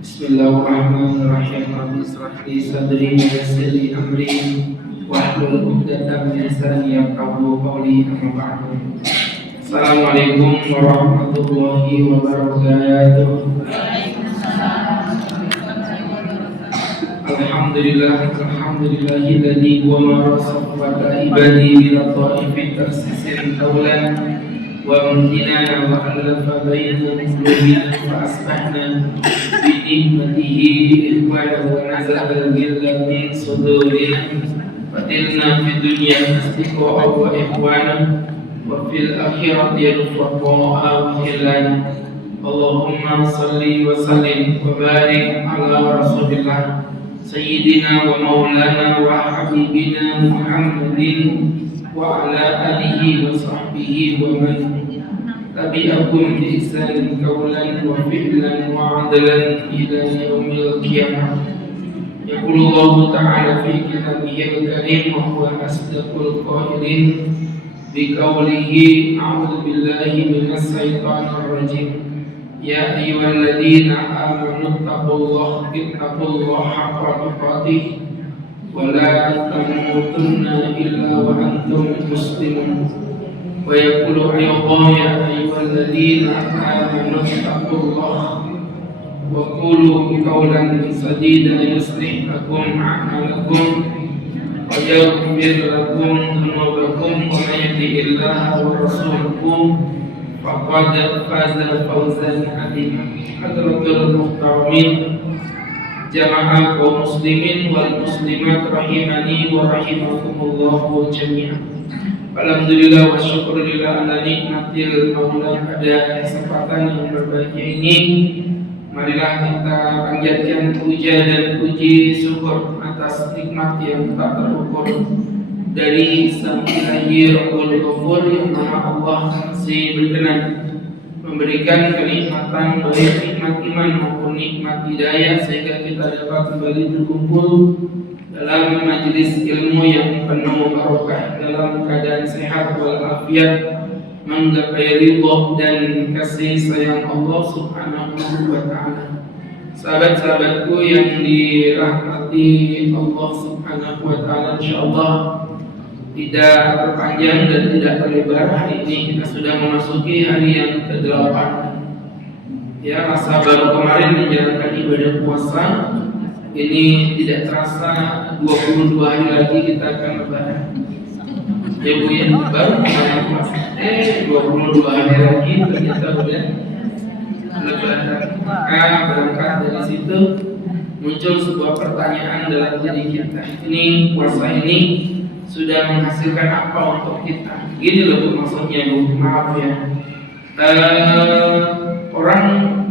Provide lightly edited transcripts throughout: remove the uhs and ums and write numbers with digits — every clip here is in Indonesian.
Bismillahirrahmanirrahim. Rabbi ishrah li sadri wa yassir li amri wahlul 'uqdatam min lisani yafqahu qawli. Amma ba'du. Assalamualaikum warahmatullahi wabarakatuh. Alhamdulillahilladzi huwa ma rasaqa ibadi bi lataifin tarsisin taulan wa mumtinana wa alafa baina qulubina fa asbahna bi ni'matihi ikhwana wa nazala al-ghilla min sudurina wa tilna fi dunya istiqa'a wa ikhwana wa fil akhirati rufaqa'a wa khilana. Allahumma salli wa sallim wa barik ala rasulillah Sayyidina wa maulana wa habibina Muhammadin wa ala alihi wa sahbihi wa man tabi'akum bi ihsanin qawlan wa fi'lan wa 'adalan ila yaumil qiyamah. Yaqulullahu ta'ala fi kitabihil karim wa huwa asdaqul qailin bi qawlihi a'udzu billahi minas syaitonir rajim. Ya ayyuhalladzina amanu taqullaha haqqa tuqatih wa la tamutunna illa wa antum muslimun. Wa yaqulu ayyuha ya ayyuhalladzina amanu taqullaha wa qulu qawlan sadida yuslih lakum a'malakum wa yaghfir lakum dhunubakum wa may yuti'illaha wa rasulahu faqad faza fawzan 'azima. Hadratul muhtaramin jamaah kaum muslimin wal muslimat rahimani wa rahimakumullah jami'an. Alhamdulillah wa syukurillah ala nikmatil maula. Pada kesempatan yang berbahagia ini, marilah kita panjatkan puja dan puji syukur atas nikmat yang tak terukur dari Sang Ilahi Rabbul Ghafur yang Maha Allah masih berkenan memberikan kenikmatan baik nikmat iman maupun nikmat hidayah sehingga kita dapat kembali berkumpul dalam majelis ilmu yang penuh barokah dalam keadaan sehat walafiat menggapai ridha dan kasih sayang Allah Subhanahu wa taala. Sahabat-sahabatku yang dirahmati Allah Subhanahu wa taala, insyaallah tidak terpanjang dan tidak terlebar, hari ini kita sudah memasuki hari yang ke-8. Ya, masa baru kemarin menjalankan ibadah puasa. Ini tidak terasa 22 hari lagi kita akan lebaran. Ya Bu ya, baru kemarin puasa. 22 hari lagi ternyata udah lebaran. Maka berangkat dari situ muncul sebuah pertanyaan dalam diri kita. Ini puasa ini sudah menghasilkan apa untuk kita? Gini loh Bu, maksudnya Bu, maaf ya. Orang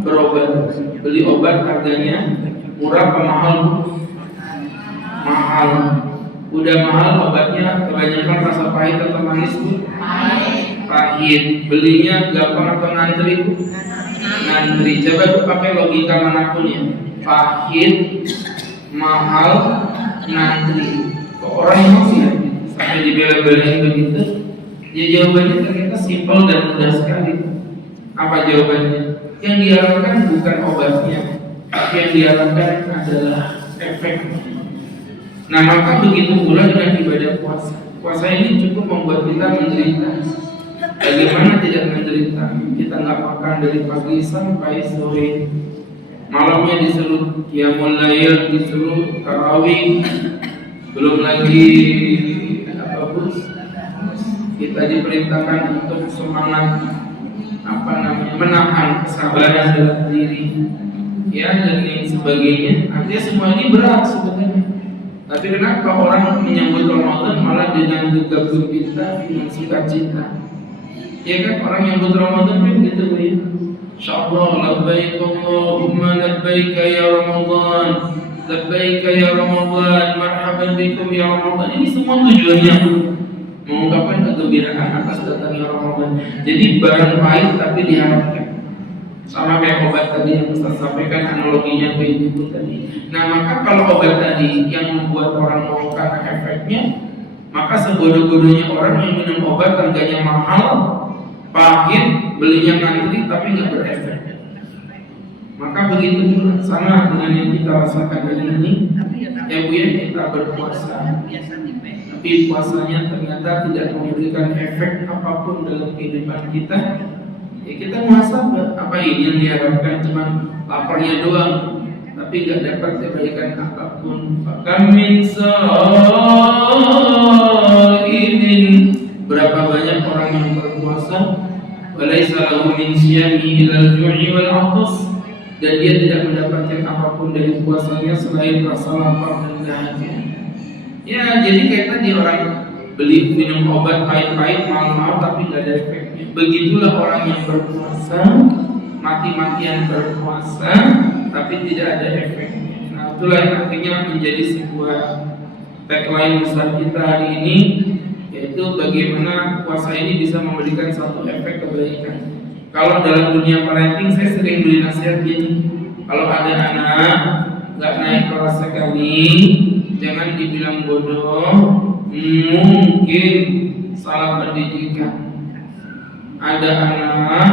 berobat, beli obat harganya murah apa mahal Bu? Mahal. Udah mahal obatnya kebanyakan rasa pahit atau manis Bu? Pahit. Belinya gampang atau ngantri Bu? Ngantri. Coba Bu pakai logika manapun ya. Pahit, mahal, ngantri. Kok orang yang sih ya? Sampai dibela-belain begitu. Ya jawabannya ternyata simpel dan mudah sekali. Apa jawabannya? Yang diharapkan bukan obatnya, tapi yang diharapkan adalah efeknya. Nah, maka begitu pula dengan ibadah puasa. Puasa ini cukup membuat kita menderita. Bagaimana tidak menderita? Kita nggak makan dari pagi sampai sore. Malamnya disuruh qiyamul lail, disuruh tarawih. Belum lagi kita diperintahkan untuk semangat menahan kesabaran dalam diri, ya, dan lain sebagainya. Artinya semua ini berat sebenarnya. Tapi kenapa orang menyambut Ramadan malah dengan gegap gempita, dengan sukacita? Ya kan, orang menyambut Ramadan kan gitu ya. Insyaallah, labbaik Allahumma labbaik ya Ramadan, labbaik ya Ramadan, marhaban bikum ya Ramadan. Ini semua tujuannya mengungkapkan kegembiraan atas datangnya Ramadan. Jadi barang pahit tapi diharapkan. Sama kayak obat tadi yang Ustaz sampaikan analoginya kayak itu tadi. Nah, maka kalau obat tadi yang membuat orang mau karena efeknya, maka sebodoh-bodohnya orang yang minum obat harganya mahal, pahit, belinya ngantri tapi nggak berefek. Maka begitu juga sama dengan yang kita rasakan hari ini, ya Bu ya, kita berpuasa, tapi puasanya ternyata tidak memberikan efek apapun dalam kehidupan kita. Ya kita muhasabah, apa ini yang diharapkan cuma laparnya doang, tapi nggak dapat kebaikan apapun. Fakam min shaimin, berapa banyak orang yang berpuasa, walaysa lahu min siyamihi ilal ju'i wal 'athas, dan dia tidak mendapatkan apapun dari puasanya selain rasa lapar dan dahaga. Ya, jadi kayak tadi orang beli minum obat pahit-pahit mahal-mahal tapi tidak ada efeknya. Begitulah orang yang berpuasa, mati-matian berpuasa tapi tidak ada efeknya. Nah, itulah yang akhirnya menjadi sebuah tagline besar kita hari ini, yaitu bagaimana puasa ini bisa memberikan satu efek kebaikan. Kalau dalam dunia parenting saya sering beri nasihat gini, kalau ada anak nggak naik kelas sekali, jangan dibilang bodoh, mungkin salah pendidikan. Ada anak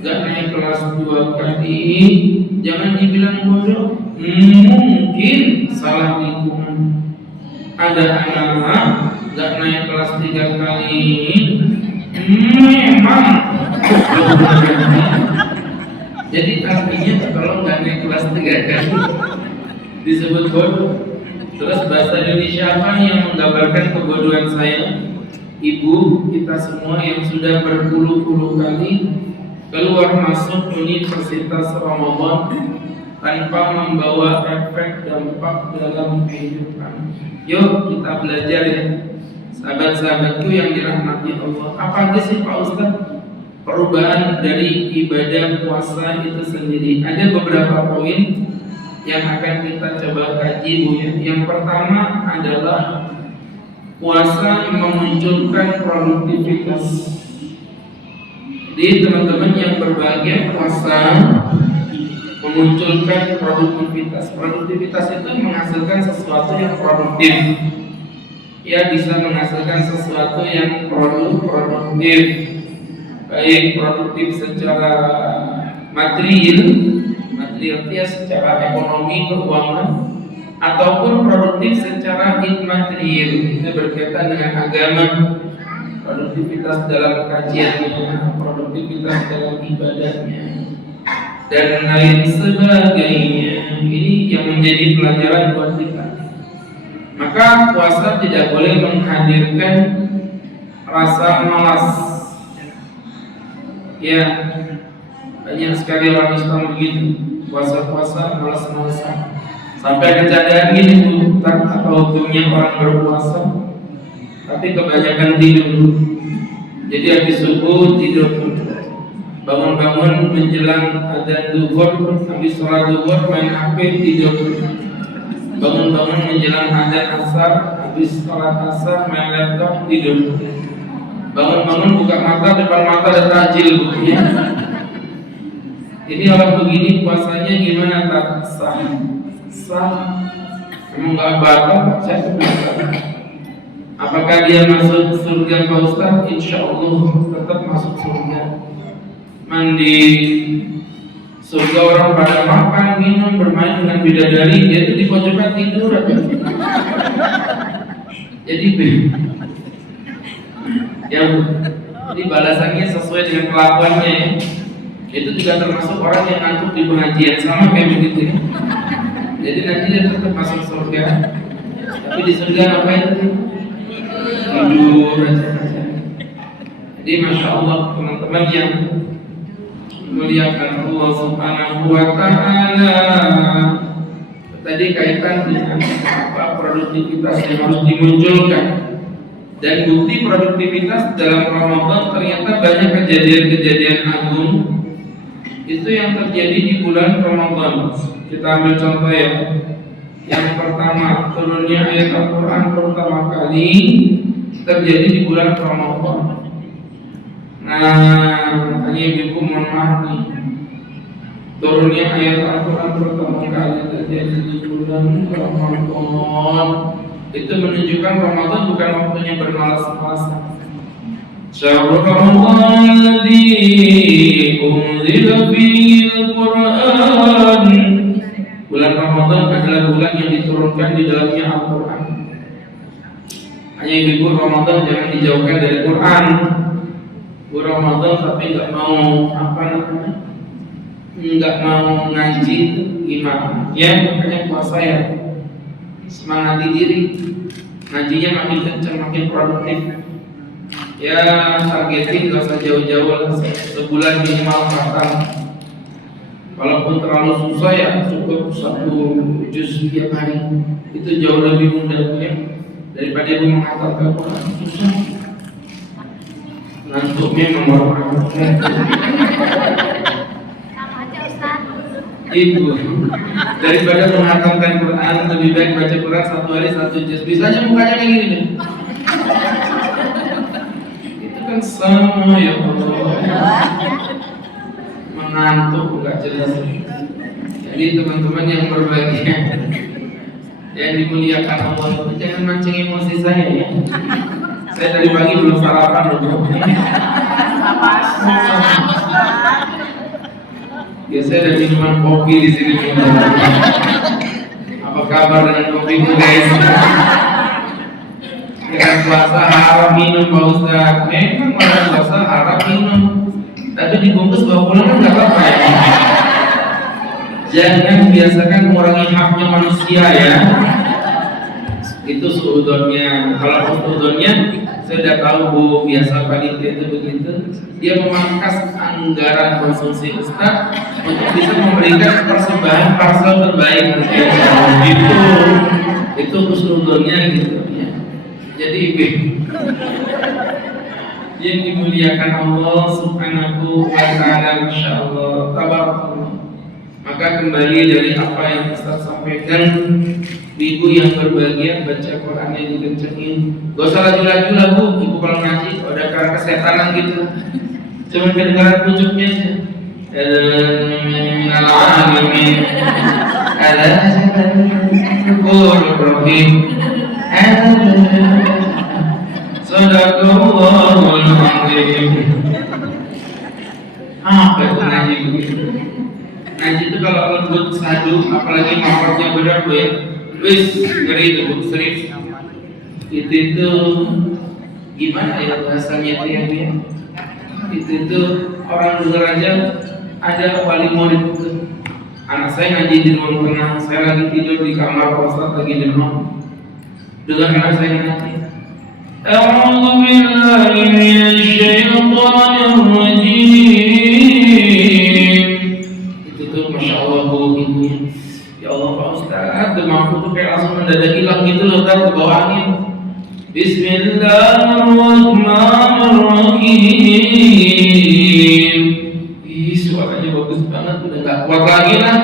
nggak naik kelas 2 kali, jangan dibilang bodoh, mungkin salah lingkungan. Ada anak nggak naik kelas 3 kali, memang. Jadi artinya kalau nggak naik kelas 3 kali disebut bodoh. Terus bahasa Indonesia apa yang menggambarkan kebodohan saya? Ibu kita semua yang sudah berpuluh-puluh kali keluar masuk Universitas Ramadan tanpa membawa efek dampak dalam kehidupan. Yuk kita belajar ya, sahabat-sahabatku yang dirahmati Allah. Apa aja sih Pak Ustadz perubahan dari ibadah puasa itu sendiri? Ada beberapa poin yang akan kita coba kaji Bu ya. Yang pertama adalah puasa memunculkan produktivitas. Jadi teman-teman yang berbahagia, puasa memunculkan produktivitas. Produktivitas itu menghasilkan sesuatu yang produktif. Ya, bisa menghasilkan sesuatu yang produktif. Baik produktif secara material secara ekonomi keuangan, ataupun produktif secara immaterial, itu berkaitan dengan agama, produktivitas dalam kajiannya, produktivitas dalam ibadahnya, dan lain sebagainya. Ini yang menjadi pelajaran buat kita. Maka puasa tidak boleh menghadirkan rasa malas. Ya, banyak sekali orang Islam begitu, puasa-puasa malas-malasan. Sampai kecandaan gini Bu, apa hukumnya orang berpuasa tapi kebanyakan tidur. Jadi habis subuh tidur, bangun-bangun menjelang adzan zuhur, habis sholat zuhur main HP tidur, bangun-bangun menjelang adzan asar, habis sholat asar main laptop tidur, bangun-bangun buka mata, depan mata ada takjil ya. Ini orang begini puasanya gimana? Tak sah. Emang nggak apa-apa, saya kebetulan. Apakah dia masuk surga Pak Ustaz? Insya Allah tetap masuk surga. Mandi surga orang pada makan, minum, bermain dengan bidadari, dia itu di pojokan tidur aja. Jadi ya, jadi balasannya sesuai dengan kelakuannya ya. Itu juga termasuk orang yang ngantuk di pengajian, sama kayak begitu ya. Jadi nanti dia tetap masuk surga, tapi di surga ngapain? Tidur aja. Jadi masya Allah teman-teman yang muliakan Allah Subhanahu Wa Taala. Tadi kaitan dengan apa produktivitas yang harus dimunculkan, dan bukti produktivitas dalam Ramadan ternyata banyak kejadian-kejadian agung itu yang terjadi di bulan Ramadan. Kita ambil contoh ya. Yang pertama, turunnya ayat Al-Quran pertama kali terjadi di bulan Ramadan. Nah, tadi ibu mohon maaf nih. Turunnya ayat Al-Quran pertama kali terjadi di bulan Ramadan. Itu menunjukkan Ramadan bukan waktunya bermalas-malasan. Syahrul Ramadan alladzi unzila fihi al-Qur'an. Bulan Ramadan adalah bulan yang diturunkan di dalamnya Al-Qur'an. Hanya ibu Ramadan jangan dijauhkan dari Quran. Bu Ramadan tapi nggak mau nggak mau ngaji gimana? Ya makanya puasa ya. Semangati diri, ngajinya makin kencang, makin produktif. Ya targetin gak usah jauh-jauh lah, sebulan minimal khatam. Walaupun terlalu susah ya cukup 1 juz tiap hari, itu jauh lebih mudah ya daripada ibu menghafalkan Quran. Susah, ngantuknya memang Ibu, daripada menghafalkan Quran lebih baik baca Quran 1 hari 1 juz. Bisanya mukanya kayak gini deh. Itu kan sama ya Allah. Mengantuk nggak jelas. Jadi teman-teman yang berbahagia, yang dimuliakan Allah, jangan mancing emosi saya ya. Saya dari pagi belum sarapan loh. Biasanya ada minuman kopi di sini. Apa kabar dengan kopi guys? Kira puasa haram minum Pak Ustaz. Memang orang puasa haram minum, tapi dibungkus bawa pulang kan nggak apa-apa ya. Jangan biasakan mengurangi haknya manusia ya. Itu suudonnya. Kalau suudonnya saya sudah tahu Bu, biasa panitia itu begitu. Dia memangkas anggaran konsumsi Ustaz untuk bisa memberikan persembahan parsel terbaik itu suudonnya gitu ya. Jadi yang dimuliakan Allah Subhanahu wa ta'ala, masyaallah, tabarakallah. Maka kembali dari apa yang Ustaz sampaikan, ibu yang berbahagia baca Qurannya dikencengin. Gak usah laju-laju lah Bu, ibu kalau ngaji ada karena kesetanan gitu. Cuma kedengaran pucuknya aja. Al-alamin Al-Rahim Sadaqallahul Azim. Apa itu ngaji begitu? Ngaji itu kalau lembut sadu, apalagi makornya benar Bu ya. Wis ngeri itu Bu, serius. Itu gimana ya bahasanya itu ya? Itu orang dengar aja ada wali murid itu. Anak saya ngaji di ruang tengah, saya lagi tidur di kamar Pak Ustaz lagi demam. Dengar anak saya ngaji. A'udzu billahi minasyaitonir rajim. Itu tuh Masya Allah Bu ibunya. Ya Allah Pak Ustaz, demamku tuh kayak langsung mendadak hilang gitu loh kan, ke bawah angin. Bismillahirrahmanirrahim. Ih, suaranya bagus banget, udah gak kuat lagi lah.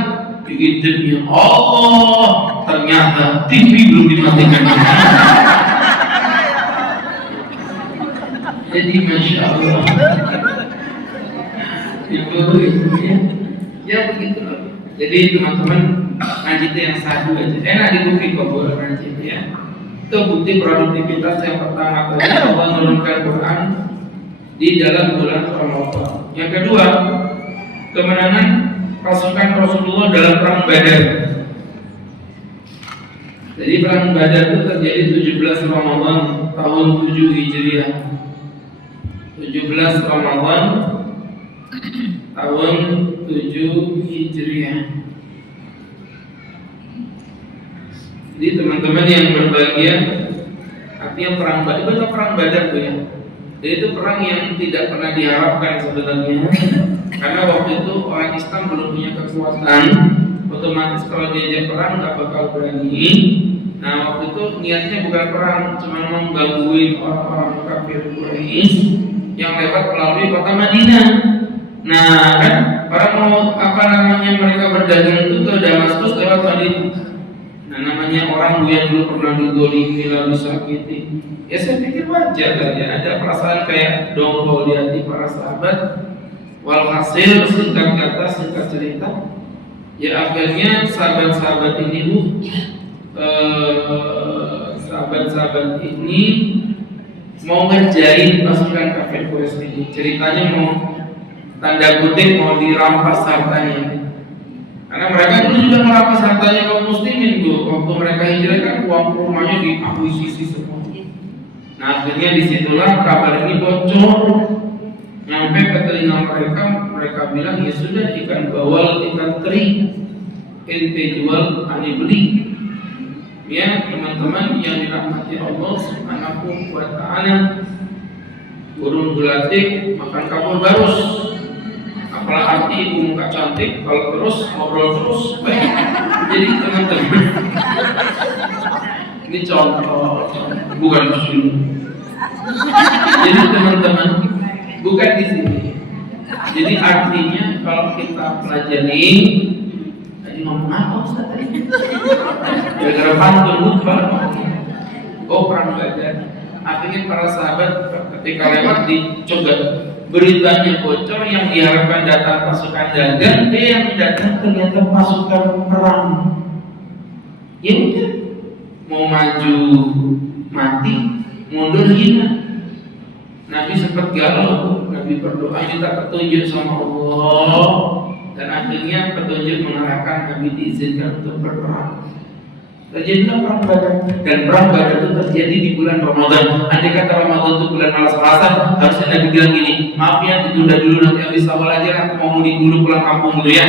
Diidepnya Allah, ternyata TV belum dimatikan. Jadi Masya Allah. Ibu ya begitu loh. Jadi teman-teman, ngaji itu yang satu aja. Enak dibukti kok boleh ngaji itu ya. Itu bukti produktivitas yang pertama tadi, Allah menurunkan Quran di dalam bulan Ramadan. Yang kedua, kemenangan pasukan Rasulullah dalam perang Badar. Jadi perang Badar itu terjadi 17 Ramadan tahun 7 Hijriah. 17 Ramadan tahun 7 Hijriah. Jadi teman-teman yang berbahagia, artinya perang Badar itu perang Badar tuh ya. Jadi itu perang yang tidak pernah diharapkan sebenarnya, karena waktu itu orang Islam belum punya kekuatan, otomatis kalau diajak perang nggak bakal berani. Nah waktu itu niatnya bukan perang, cuma menggangguin orang-orang kafir Quraisy yang lewat melalui kota Madinah. Nah kan orang mau mereka berdagang itu ke Damaskus lewat Madinah. Nah namanya orang yang dulu pernah didolimi lalu disakiti, ya saya pikir wajar lah ya, ada perasaan kayak dongkol di hati para sahabat. Walhasil singkat kata, singkat cerita, ya akhirnya sahabat-sahabat ini mau ngerjain pasukan kafir Quraisy ini. Ceritanya mau tanda kutip mau dirampas hartanya. Karena mereka dulu juga merampas hartanya kaum muslimin tuh. Waktu mereka hijrah kan uang rumahnya diakuisisi semua. Nah akhirnya disitulah kabar ini bocor nyampe ke telinga mereka. Mereka bilang ya sudah, ikan bawal, ikan teri ente jual, ane beli. Ya teman-teman yang dirahmati Allah Subhanahu wa ta'ala, burung gulatik makan kapur barus. Apalah arti ibu muka cantik kalau terus ngobrol terus baik. Jadi teman-teman, ini contoh bukan usul. Jadi teman-teman, bukan di sini. Jadi artinya kalau kita pelajari, tadi ngomong apa Ustaz tadi? Gara-gara pantun lupa. Oh perang Badar. Artinya para sahabat ketika lewat dicoba, beritanya bocor, yang diharapkan datang pasukan dagang, yang datang ternyata pasukan perang. Ya udah, mau maju mati, mundur hina. Nabi sempat galau, Nabi berdoa minta petunjuk sama Allah, dan akhirnya petunjuk mengarahkan Nabi diizinkan untuk berperang. Terjadilah perang Badar, dan perang Badar itu terjadi di bulan Ramadan. Andai kata Ramadan itu bulan malas-malasan, harusnya Nabi bilang gini, maaf ya ditunda dulu, nanti habis awal aja, aku mau mudik dulu pulang kampung dulu ya,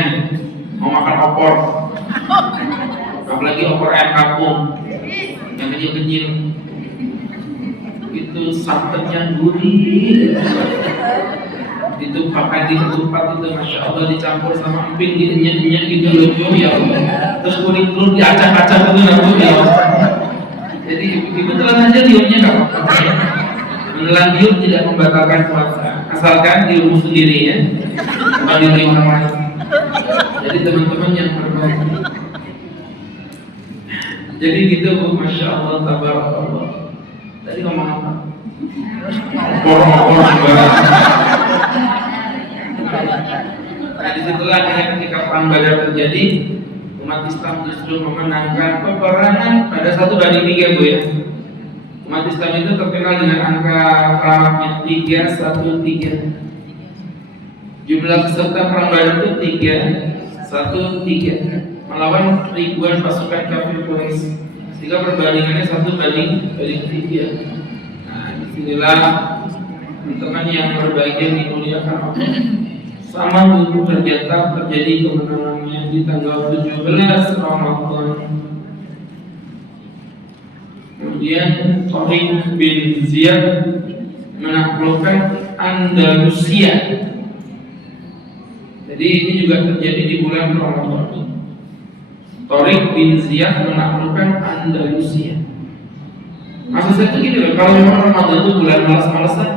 mau makan opor, apalagi opor ayam kampung yang kecil-kecil, itu santannya gurih, itu pakai di ketupat itu masya Allah, dicampur sama emping dinyek-nyek gitu loh ya Allah. Terus kuning telur diacak-acak itu nanti ya Allah. Jadi kebetulan aja diurnya nggak apa-apa. Menelan diur tidak membatalkan puasa, asalkan diurmu sendiri ya, bukan diur orang lain. Jadi teman-teman yang berbagi. Jadi gitu Bu, masya Allah, tabarakallah. Tadi ngomong apa? Opor Nah disitulah ketika perang Badar terjadi, umat Islam justru memenangkan peperangan pada 1:3 Bu ya. Umat Islam itu terkenal dengan angka perangannya 313. Jumlah peserta perang Badar itu 313 melawan ribuan pasukan kafir Quraisy. Sehingga perbandingannya 1:3. Nah disinilah teman-teman yang berbahagia dimuliakan Allah, sama buku ternyata terjadi kemenangannya di tanggal 17 Ramadan. Kemudian Tariq bin Ziyad menaklukkan Andalusia. Jadi ini juga terjadi di bulan Ramadan. Tariq bin Ziyad menaklukkan Andalusia. Maksud saya itu gini loh, kalau memang Ramadan itu bulan malas-malasan,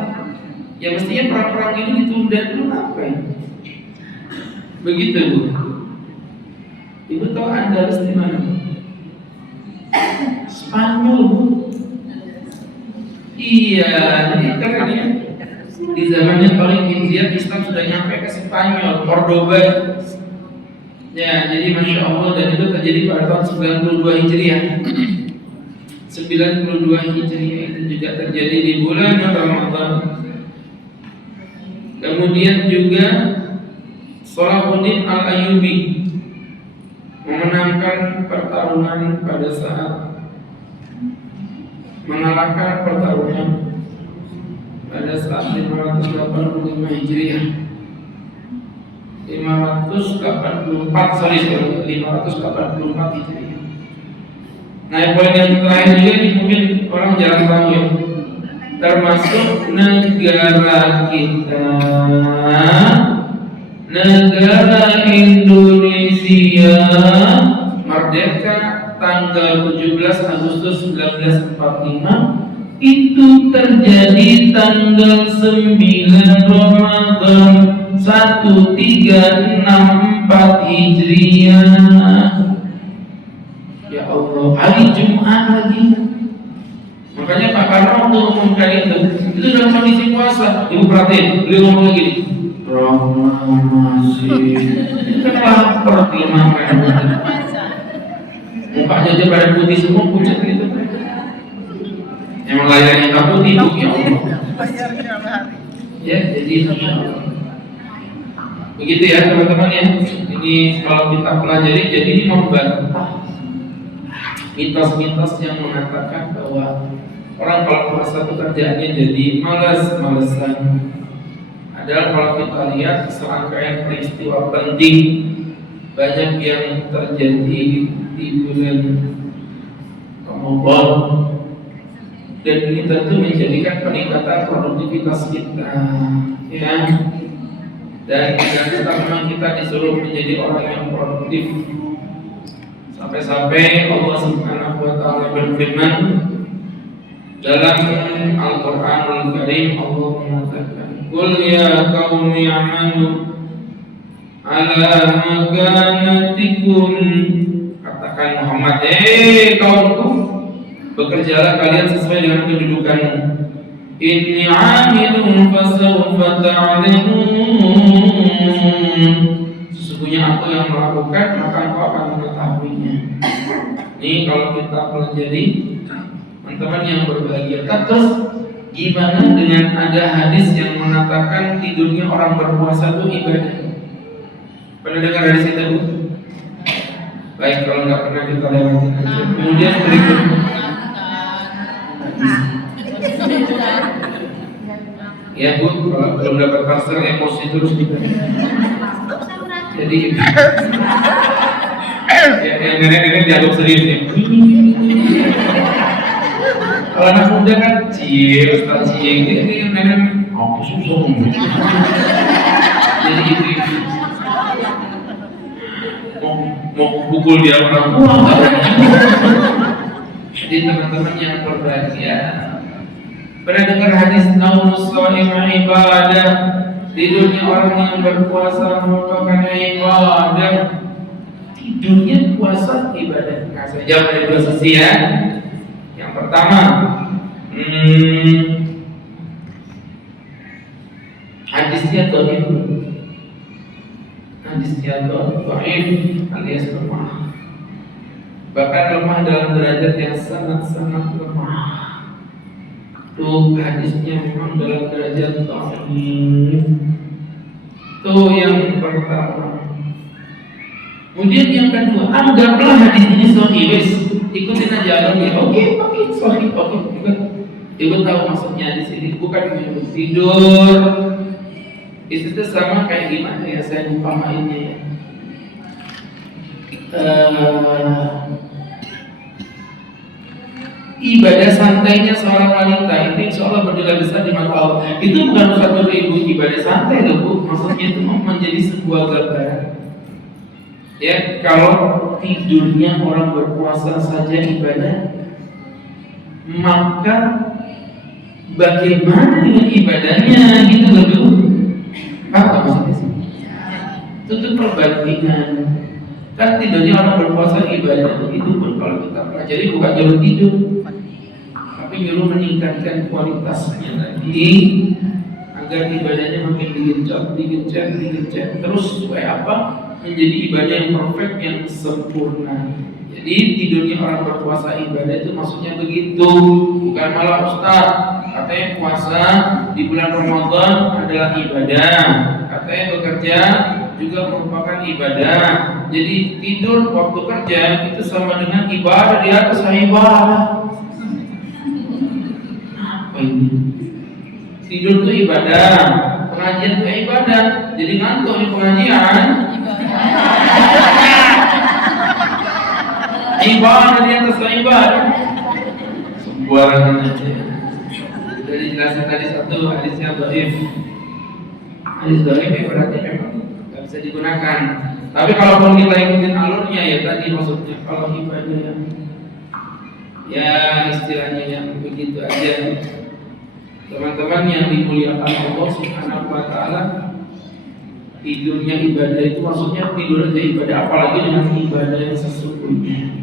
ya mestinya perang-perang ini ditunda dulu, ngapain? Begitu Bu. Ibu tahu Andalus di mana? Spanyol Bu. Iya, jadi keren ya. Di zamannya Tariq bin Ziyad Islam sudah nyampe ke Spanyol, Cordoba. Ya, jadi masya Allah, dan itu terjadi pada tahun 92 Hijriah. 92 Hijriah itu juga terjadi di bulan Ramadan. Kemudian juga Salahuddin Al-Ayyubi memenangkan pertarungan pada saat mengalahkan pertarungan pada saat 585 Hijriah. 584 Hijriah. Nah, poin yang terakhir juga ini mungkin orang jarang tahu ya. Termasuk negara kita, negara Indonesia merdeka tanggal 17 Agustus 1945, itu terjadi tanggal 9 Ramadan 1364 Hijriah. Ya Allah, hari Jumat lagi. Makanya Pak Karno waktu mengumumkan itu dalam kondisi puasa. Ibu perhatiin, beliau ngomong gini, masih kan lapar dia makan. Mukanya aja pada putih semua, pucat gitu. Emang layarnya kamu tidur ya Allah. Ya, jadi insya Allah. Begitu ya teman-teman ya. Ini kalau kita pelajari, jadi ini membantah mitos-mitos yang mengatakan bahwa orang kalau puasa itu kerjaannya jadi malas-malesan. Padahal kalau kita lihat serangkaian peristiwa penting banyak yang terjadi di bulan Ramadan, dan ini tentu menjadikan peningkatan produktivitas kita, ya. Dan kita memang kita disuruh menjadi orang yang produktif. Sampai-sampai Allah Subhanahu wa taala berfirman dalam Al-Qur'anul Karim, Allah mengatakan, "Qul ya qaumi i'malu ala makanatikum." Katakan Muhammad, kaumku, bekerjalah kalian sesuai dengan kedudukanmu. Inni 'amilun fasawfa ta'lamun. Sesungguhnya aku yang melakukan, maka engkau akan mengetahuinya. Ini kalau kita pelajari, teman-teman yang berbahagia. Terus gimana dengan ada hadis yang mengatakan tidurnya orang berpuasa itu ibadah? Pernah dengar hadis itu? Baik, kalau nggak pernah kita lewatin aja. Kemudian berikutnya, ya Bu, kalau belum dapat parcel emosi terus kita. Jadi ya nenek-nenek dialog serius nih. Kalau anak muda kan cie, ustaz cie, ini nenek aku susah. Jadi gitu. Mau pukul dia orang tua. Jadi teman-teman yang berbahagia, pernah dengar hadis naumus shaim ibadah? Tidurnya orang yang berpuasa merupakan ibadah. Tidurnya puasa ibadah. Nah, saya jawab dari dua sisi ya. Yang pertama, hadisnya dhaif. Hadisnya dhaif alias lemah. Bahkan lemah dalam derajat yang sangat-sangat lemah. Tuh hadisnya memang dalam derajat dhaif. Tuh yang pertama. Kemudian yang kedua, anggaplah hadis ini sahih, ikutin aja alurnya. Oke, sahih, ikut tahu maksudnya di sini. Bukan menyebut tidur. Itu sama kayak gimana ya, saya umpamainnya ya. Ibadah santainya seorang wanita itu insya Allah bernilai besar di mata Allah. Itu bukan satu ribu ibadah santai loh Bu. Maksudnya itu menjadi sebuah gambaran. Ya, kalau tidurnya orang berpuasa saja ibadah, maka bagaimana dengan ibadahnya gitu loh Bu. Apa maksudnya sih? Itu perbandingan. Kan tidurnya orang berpuasa ibadah itu pun kalau kita pelajari bukan nyuruh tidur, tapi nyuruh meningkatkan kualitasnya lagi agar ibadahnya makin digenjot terus supaya apa? Menjadi ibadah yang perfect, yang sempurna. Jadi tidurnya orang berpuasa ibadah itu maksudnya begitu, bukan malah Ustaz katanya puasa di bulan Ramadan adalah ibadah, katanya bekerja juga merupakan ibadah. Jadi tidur waktu kerja itu sama dengan ibadah di atas ibadah. Apa ini? Tidur itu ibadah, pengajian itu ibadah. Jadi ngantuk di pengajian. Ibadah di atas ibadah. Sembarangan aja. Jadi jelasin tadi satu hadisnya dhaif. Hadis dhaif ya berarti memang nggak bisa digunakan. Tapi kalau kita ikutin alurnya ya tadi maksudnya kalau ibadah ya istilahnya yang begitu aja. Teman-teman yang dimuliakan Allah Subhanahu wa taala, tidurnya ibadah itu maksudnya tidur aja ibadah, apalagi dengan ibadah yang sesungguhnya.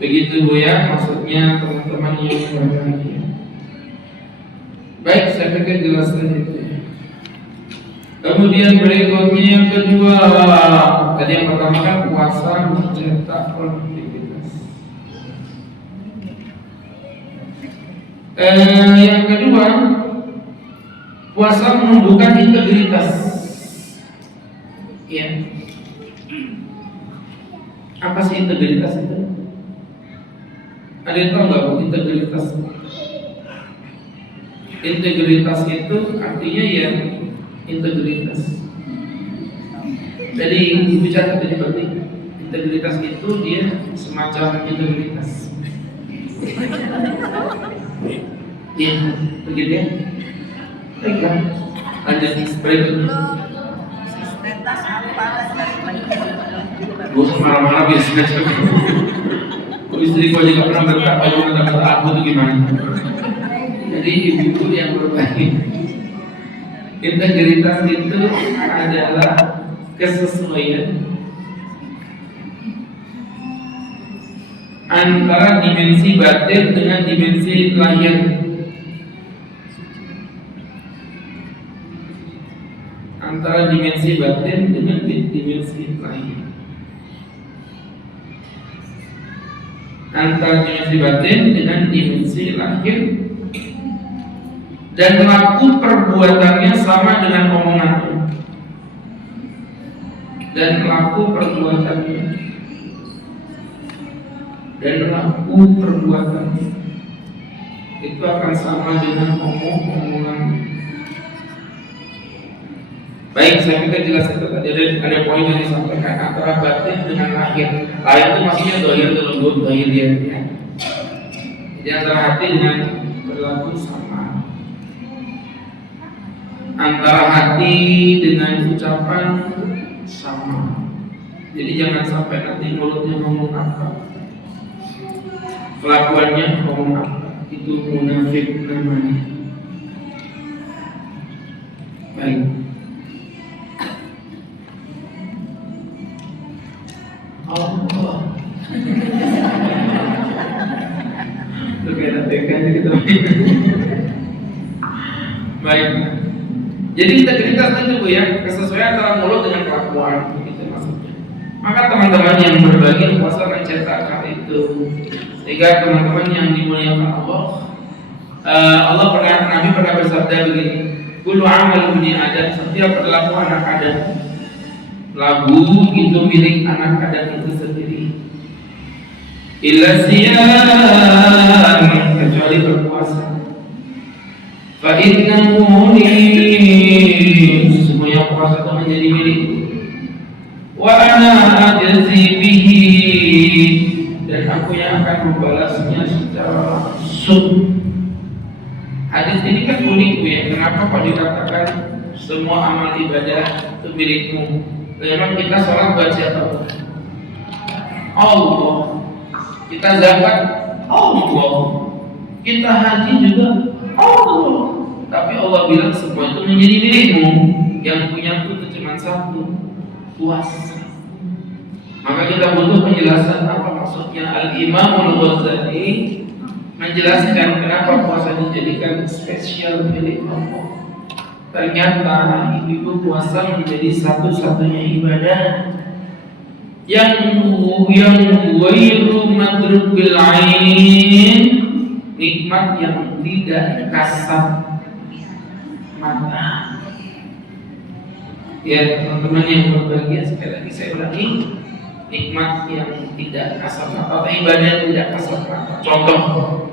Begitu Bu ya, maksudnya teman-teman yang berbahagia. Baik, saya pikir jelas tadi. Kemudian berikutnya yang kedua, tadi yang pertama kan puasa mencetak produktivitas. Yang kedua, puasa menumbuhkan integritas. Ya. Apa sih integritas itu? Ada yang tahu nggak bu integritas? Integritas itu artinya ya integritas. Jadi bicara tadi berarti integritas itu dia semacam integritas. Iya, begitu ya. Baiklah, lanjut berikutnya. Gue marah-marah biasa aja. Istri gue juga pernah berkata kalau kata aku tuh gimana. Jadi ibu yang berbagi. Integritas itu adalah kesesuaian antara dimensi batin dengan dimensi lahir. Antara dimensi batin dengan dimensi lahir. Antara dimensi batin dengan dimensi lahir. Dan laku perbuatannya sama dengan omongannya. Dan laku perbuatannya itu akan sama dengan omongan. Baik, saya minta jelaskan tadi ada poin yang disampaikan antara batin dengan lahir. Lahir itu maksudnya dohir itu lembut, dohir dia. Ya. Jadi antara hati dengan berlaku sama. Antara hati dengan ucapan sama. Jadi jangan sampai nanti mulutnya ngomong apa, kelakuannya ngomong apa. Itu munafik namanya. Baik. Allah. Terkait gitu. Baik. Jadi integritas itu bu ya, kesesuaian antara mulut dengan kelakuan, itu maksudnya. Maka teman-teman yang berbagi puasa mencetak hal itu, sehingga teman-teman yang dimuliakan Allah, Nabi pernah bersabda begini, kullu amal bani Adam, setiap perilaku anak Adam, lagu itu milik anak Adam itu sendiri. Illa siyam, kecuali berpuasa. Fa innahu semuanya puasa itu menjadi milikku. Wa ana ajzi bihi, dan aku yang akan membalasnya secara langsung. Hadis ini kan unik bu ya. Kenapa kok dikatakan semua amal ibadah itu milikmu? Memang kita sholat buat siapa? Allah. Kita zakat Allah. Kita haji juga Allah. Tapi Allah bilang semua itu menjadi milikmu. Yang punya itu cuma satu, puasa. Maka kita butuh penjelasan apa maksudnya. Al-Imam Al-Ghazali menjelaskan kenapa puasa dijadikan spesial milik Allah. Ternyata itu puasa menjadi satu-satunya ibadah yang ghairu madrubil ain, nikmat yang tidak kasat mata. Ya teman-teman yang berbahagia, sekali lagi saya ulangi, nikmat yang tidak kasat mata atau ibadah yang tidak kasat mata. Contoh,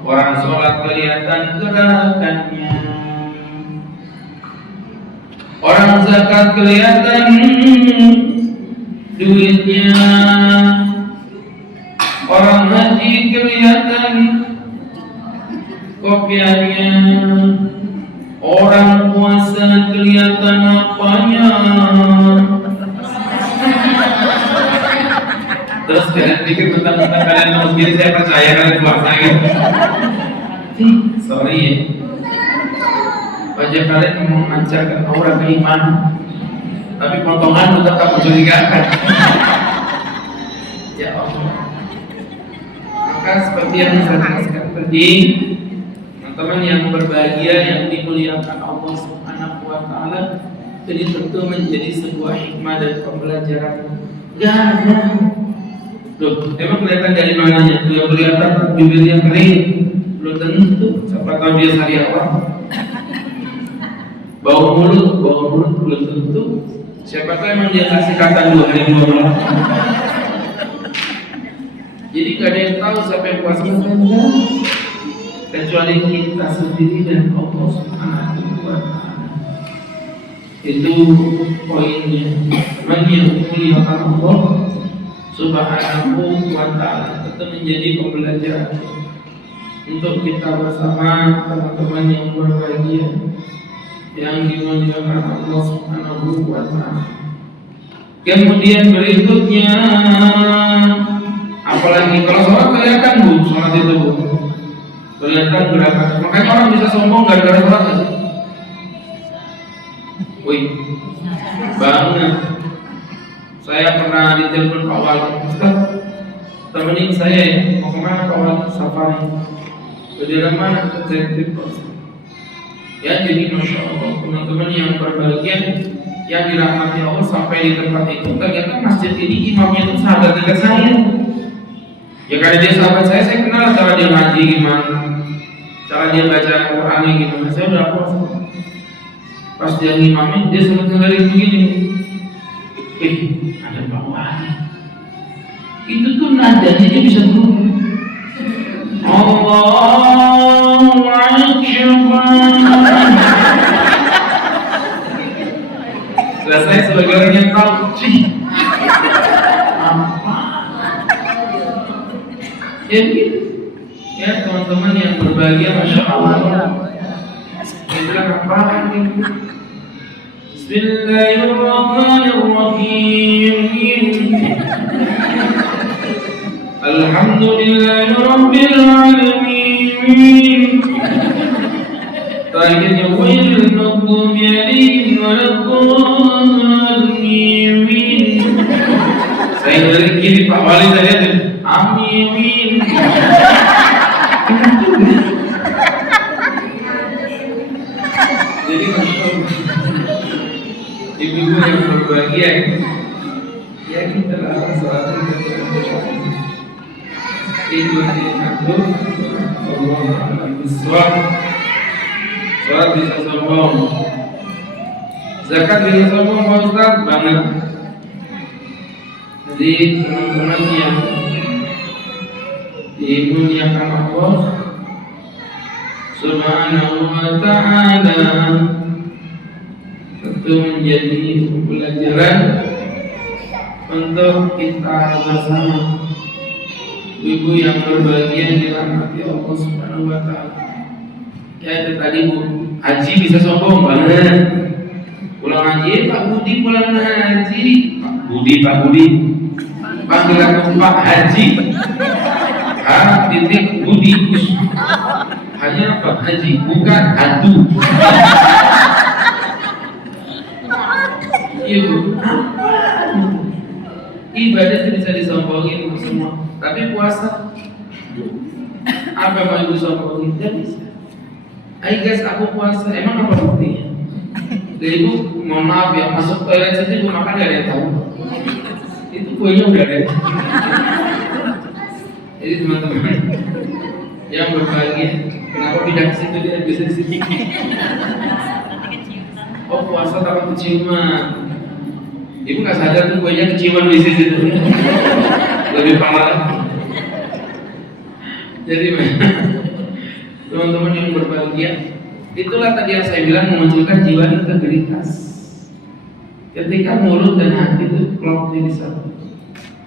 orang sholat kelihatan gerakannya, orang zakat kelihatan duitnya, orang haji kelihatan kopiannya, orang puasa kelihatan apanya. Terus kalian pikir tentang kalian mau sendiri, saya percaya kalian puasa gitu. Sorry ya, wajah kalian memancarkan aura keimanan, tapi potongan tetap mencurigakan. Ya Allah. Maka seperti yang saya jelaskan tadi, teman-teman yang berbahagia yang dimuliakan Allah Subhanahu wa taala, jadi tentu menjadi sebuah hikmah dan pembelajaran. Gak ada. Tuh, emang kelihatan dari mananya? Tuh yang kelihatan bibirnya kering, belum belum tentu. Siapa tahu dia sariawan. Bau mulut belum tentu. Siapa tahu emang dia kasih kata 2 hari 2 malam. Jadi gak ada yang tahu siapa yang puasa kecuali kita sendiri dan Allah Subhanahu wa Ta'ala. Itu poinnya. Man yaquli Allah Subhanahu wa Ta'ala itu menjadi pembelajaran untuk kita bersama teman-teman yang berbahagia yang dimuliakan Allah Subhanahu wa Ta'ala. Kemudian berikutnya, apalagi kalau sholat kelihatan bu, sholat itu bu, kelihatan gerakan. Makanya orang bisa sombong gara-gara sholat nggak sih? Wih, banget. Saya pernah ditelepon Pak Wali, Ustaz, temenin saya ya, mau kemana Pak Wali? Safari. Ke daerah mana? Ke Jakarta. Ya, jadi Masya Allah, teman-teman yang berbahagia, yang dirahmati Allah, sampai di tempat itu ternyata masjid ini imamnya itu sahabat dekat saya. Ya karena dia sahabat saya kenal cara dia ngaji gimana, cara dia baca Qurannya gimana. Saya udah puas. Pas dia ngimamin, dia selalu dengerin begini, ada Pak Wali. Itu tuh nadanya dia bisa turun. Allahu Akbar. Saya sebagai orang yang tahu, apa? Ya gitu. Ya teman-teman yang berbahagia, Masya Allah. Dia bilang apa? Bismillahirrahmanirrahim. Alhamdulillahirabbil alamin. Akhirnya wailul maghdubi alaihim waladdallin. Saya dari kiri Pak Wali saya lihat, amin. Jadi Masya Allah, ibu-ibu yang berbahagia, ya kita lah sholat itu satu Allah biswab. Sholat bisa sombong, zakat bisa sombong Pak Ustaz banget. Jadi teman-teman yang dimuliakan Allah Subhanahu wa Ta'ala, tentu menjadi pelajaran untuk kita bersama. Ibu yang berbahagia dirahmati Allah Subhanahu wa Ta'ala. Ya itu tadi bu, haji bisa sombong banget. Pulang haji, Pak Budi pulang haji. Pak Budi, panggil aku Pak Haji. Titik Budi. Hanya Pak Haji, bukan hantu. Iya bu, ibadah itu bisa disombongin semua. Tapi puasa, apa mau ibu sombongin? Tidak bisa. Ayo guys, aku puasa. Emang apa buktinya? Jadi ibu, mohon maaf ya, masuk toilet saja ibu makan gak ada yang tahu. Itu kuenya udah ada. Jadi teman-teman yang berbahagia, kenapa pindah ke situ dia bisa di sini? Oh puasa takut keciuman. Ibu nggak sadar tuh kuenya keciuman di situ. Lebih parah. Jadi teman-teman yang berbahagia, itulah tadi yang saya bilang memunculkan jiwa integritas. Ketika mulut dan hati itu klop jadi satu,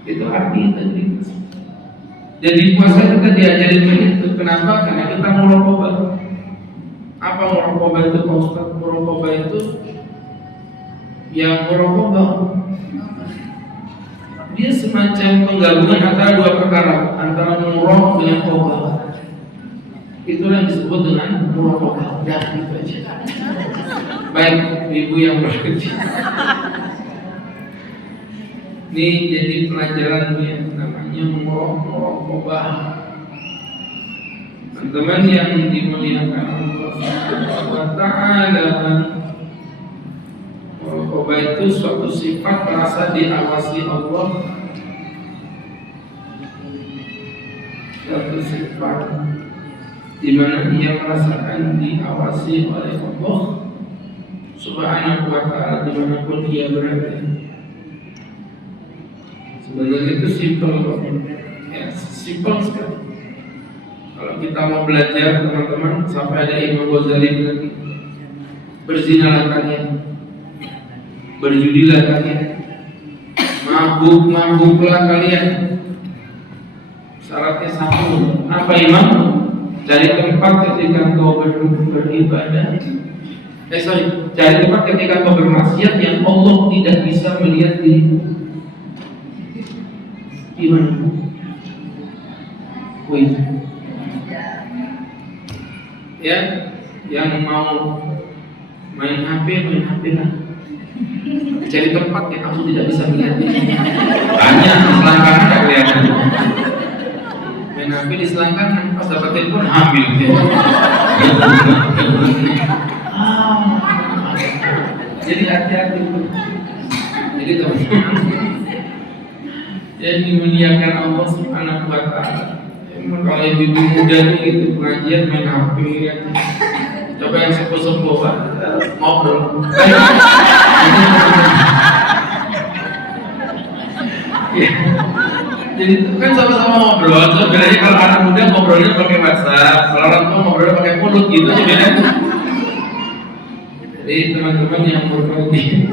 itu arti integritas. Jadi puasa kita diajarin begitu. Kenapa? Karena kita muraqabah. Apa muraqabah itu Pak Ustaz? Muraqabah itu yang muraqabah dia semacam penggabungan antara dua perkara, antara muraq dengan qabah. Itulah yang disebut dengan muraqabah. Dah itu aja. Baik ibu yang berkerja. Ini jadi pelajaran yang namanya muraqabah. Teman-teman yang dimuliakan Allah Subhanahu wa Ta'ala, muraqabah itu suatu sifat merasa diawasi Allah. Suatu sifat di mana ia merasakan diawasi oleh Allah Subhanahu wa ta'ala dimanapun ia berada. Sebenarnya itu simpel, ya, simpel sekali. Kalau kita mau belajar teman-teman, sampai ada Imam Ghazali bilang, berzinalah kalian, berjudilah kalian, mabuk-mabuklah kalian. Syaratnya satu, apa Imam? Cari tempat ketika kau beribadah. Cari tempat ketika kau bermaksiat yang Allah tidak bisa melihat dirimu. Gimana? Wih. Ya, yang mau main HP lah. Cari tempat yang aku tidak bisa melihat dirimu. Banyak selangkangan tidak kelihatan. Main HP di selangkangan, pas dapat telepon ambil. Jadi hati-hati. Jadi teman-teman, jadi dimuliakan Allah Subhanahu wa ta'ala. Kalau ibu muda nih gitu pengajian main HP ya. Coba yang sepuh-sepuh Pak ngobrol. Jadi kan sama-sama ngobrol. Sebenarnya kalau anak muda ngobrolnya pakai WhatsApp, kalau orang tua ngobrolnya pakai mulut gitu aja beda. Jadi teman-teman yang berbahagia,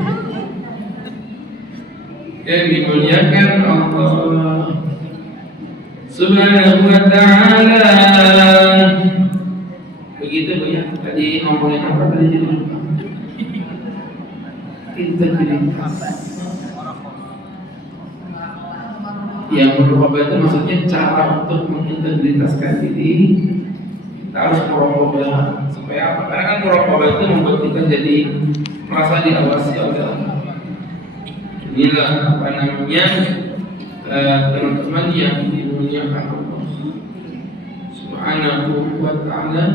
yang dimuliakan Allah Subhanahu wa ta'ala. Begitu Bu ya. Tadi ngomongin apa tadi jadi lupa. Integritas. Yang muraqabah itu maksudnya cara untuk mengintegritaskan diri. Kita harus muraqabah supaya apa? Karena kan muraqabah itu membuat kita jadi merasa diawasi oleh Allah. Inilah apa namanya teman-teman yang dimuliakan Allah Subhanahu wa ta'ala.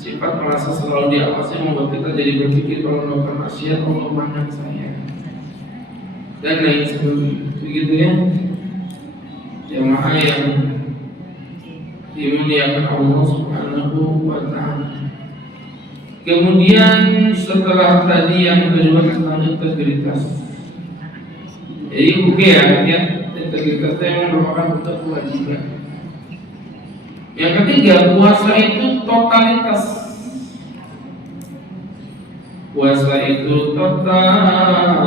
Sifat merasa selalu diawasi membuat kita jadi berpikir kalau melakukan maksiat Allah pandang saya dan lain sebagainya. Begitu ya jemaah yang dimuliakan Allah Subhanahu wa ta'ala. Kemudian setelah tadi yang kedua tentang integritas, jadi ya integritas yang merupakan bentuk kewajiban. Yang ketiga, puasa itu totalitas. Puasa itu totalitas.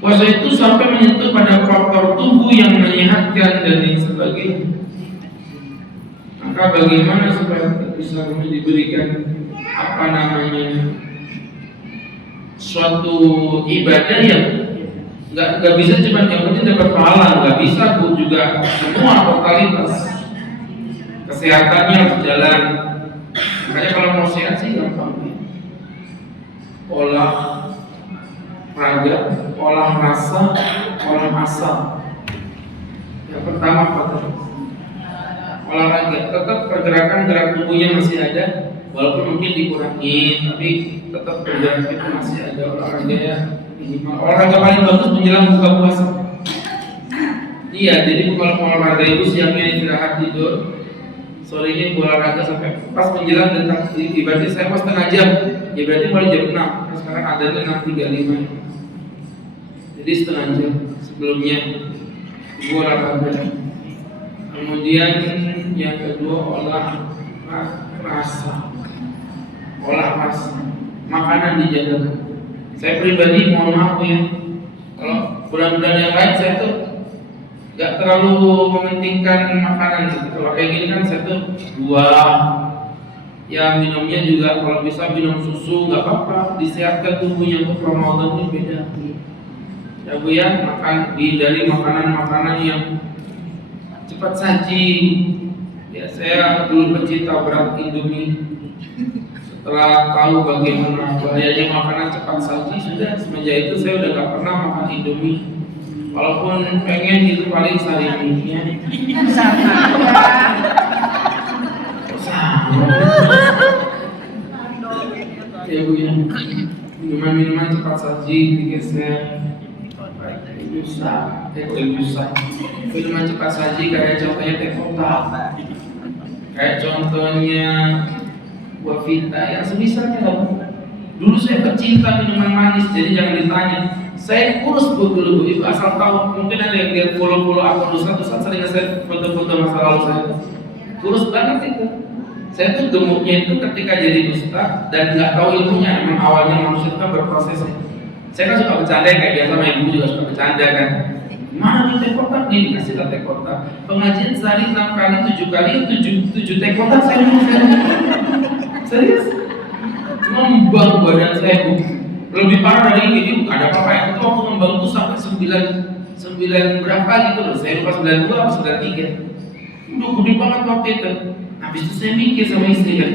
Puasa itu sampai menyentuh pada faktor tubuh yang menyehatkan dan lain sebagainya. Maka bagaimana supaya bisa diberikan apa namanya suatu ibadah yang nggak bisa cuma yang penting dapat pahala, nggak bisa Bu, juga semua totalitas kesehatannya harus jalan. Makanya kalau mau sehat sih gampang ya. Olah raga, olah rasa, olah asa. Yang pertama apa? Olahraga, tetap pergerakan gerak tubuhnya masih ada, walaupun mungkin dikurangi, tapi tetap pergerakan itu masih ada. Olahraga ya. Olahraga paling bagus menjelang buka puasa. Iya, jadi kalau mau olahraga itu siangnya istirahat tidur, sorenya olahraga sampai pas menjelang dekat. Berarti saya pas setengah jam, ya berarti mulai jam 6. Nah, sekarang adanya 6.35. Jadi setengah jam sebelumnya ibu olahraga. Kemudian yang kedua olah rasa, makanan dijaga. Saya pribadi mohon maaf ya, kalau bulan-bulan yang lain saya tuh nggak terlalu mementingkan makanan gitu. Kalau kayak gini kan saya tuh buah, ya minumnya juga kalau bisa minum susu nggak apa-apa, disehatkan tubuhnya. Untuk Ramadan ini beda. Ya Bu ya, makan dari makanan-makanan yang cepat saji. Ya saya dulu pecinta berat Indomie. Setelah tahu bagaimana bahayanya makanan cepat saji, sudah semenjak itu saya udah gak pernah makan Indomie. Walaupun pengen itu paling sarimi ya. Ya Bu ya, minuman-minuman cepat saji digeser. Minuman cepat saji kayak contohnya teh kotak. Kayak contohnya Wafita yang semisalnya lah. Dulu saya pecinta minuman manis, jadi jangan ditanya. Saya kurus dulu, ibu asal tahu. Mungkin ada yang lihat follow akun Ustaz sering saya foto-foto masa lalu saya. Kurus banget itu. Saya tuh gemuknya itu ketika jadi ustaz dan nggak tahu ilmunya. Emang awalnya manusia itu kan berproses. Saya kan suka bercanda kayak biasa, sama ibu juga suka bercanda kan. Mana nih teh kotak nih, dikasih teh kotak. Pengajian sehari 6 kali, 7 kali, 7 teh kotak saya minum. Serius? Ngembang badan saya bu. Lebih parah dari ini, ada apa-apa ya? Itu waktu ngembang tuh sampai 9 berapa gitu loh. Saya lupa 92 atau 93. Udah gede banget waktu itu. Habis itu saya mikir sama istri kan,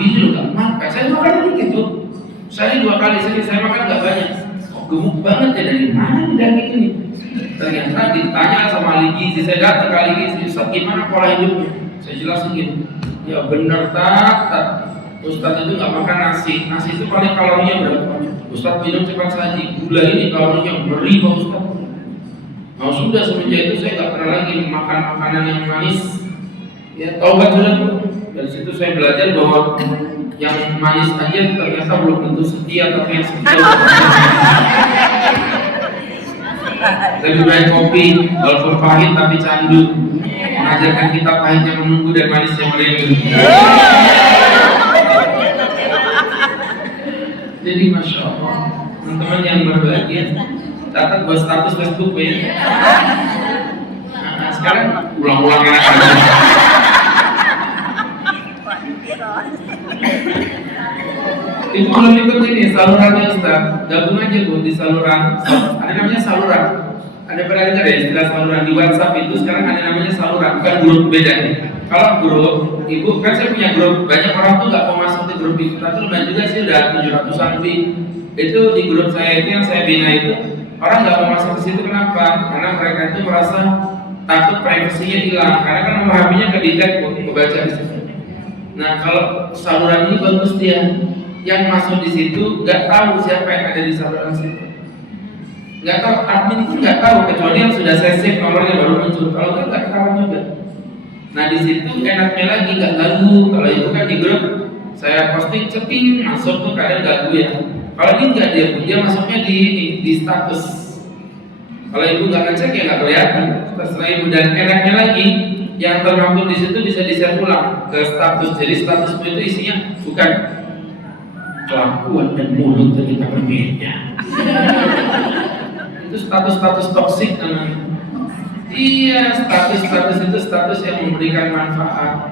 bini lo gak makan. Saya makan dikit tuh. Sehari 2 kali, saya makan gak banyak. Oh gemuk banget ya, dari mana nih daging ini? Ternyata ditanya sama ahli gizi, saya datang ke ahli gizi, Ustaz gimana pola hidupnya? Saya jelasin gitu. Ya bener tak. Ustaz itu gak makan nasi itu paling kalorinya berapa? Ustaz minum cepat saji, gula ini kalorinya beri Pak Ustaz. Nah sudah semenjak itu saya gak pernah lagi makan makanan yang manis. Ya taubat sudah tuh. Dari situ saya belajar bahwa yang manis aja ternyata belum tentu setia, tapi yang setia lebih baik kopi walaupun pahit tapi candu, mengajarkan kita pahitnya menunggu dan manisnya merenung. Jadi masya Allah, teman-teman yang berbahagia, catat buat status Facebook ya. Nah, sekarang ulang-ulang enak aja. Itu belum ikut ini salurannya Ustaz, gabung aja Bu di saluran. Ada namanya saluran. Ada pernah dengar ya istilah saluran di WhatsApp itu? Sekarang ada namanya saluran, bukan grup beda nih. Kalau grup, ibu kan saya punya grup, banyak orang tuh nggak mau masuk di grup itu, tapi lumayan juga sih udah 700-an lebih. Itu di grup saya itu yang saya bina itu orang nggak mau masuk ke situ, kenapa? Karena mereka itu merasa takut privasinya hilang, karena kan nomor HP-nya kedetek untuk membaca di situ. Nah kalau saluran ini bagus dia. Yang masuk di situ nggak tahu siapa yang ada di saluran situ, nggak tahu, admin pun nggak tahu kecuali yang sudah saya save nomornya baru muncul. Kalau nggak ketahuan juga. Nah di situ enaknya lagi nggak ganggu. Kalau itu kan di grup saya posting ceping masuk tuh kadang ganggu ya. Kalau ini nggak, dia masuknya di status. Kalau ibu nggak ngecek ya nggak kelihatan. Terserah ibu. Dan enaknya lagi yang termaktub di situ bisa di-share ulang ke status. Jadi statusmu itu isinya bukan kelakuan dan mulut kita berbeda. Itu status-status toksik namanya. Iya, status itu status yang memberikan manfaat.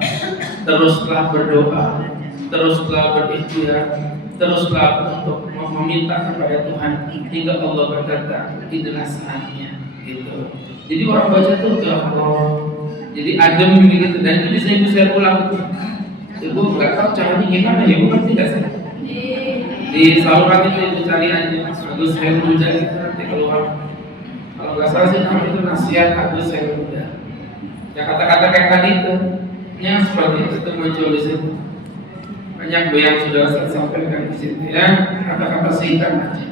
Teruslah berdoa, teruslah berikhtiar, teruslah untuk meminta kepada Tuhan hingga Allah berkata, inilah saatnya. Gitu. Jadi orang baca tuh ya Allah, jadi adem gitu, dan itu bisa ibu share ulang. Ibu nggak tahu caranya gimana, ya ibu ngerti nggak sih? Di saluran itu ibu cari aja Agus Khairul Huda itu nanti keluar. Kalau nggak salah sih nama itu nasihat Agus Khairul Huda. Ya kata-kata kayak tadi itu, yang seperti itu muncul di situ. Banyak yang sudah saya sampaikan di situ ya, kata-kata singkat aja.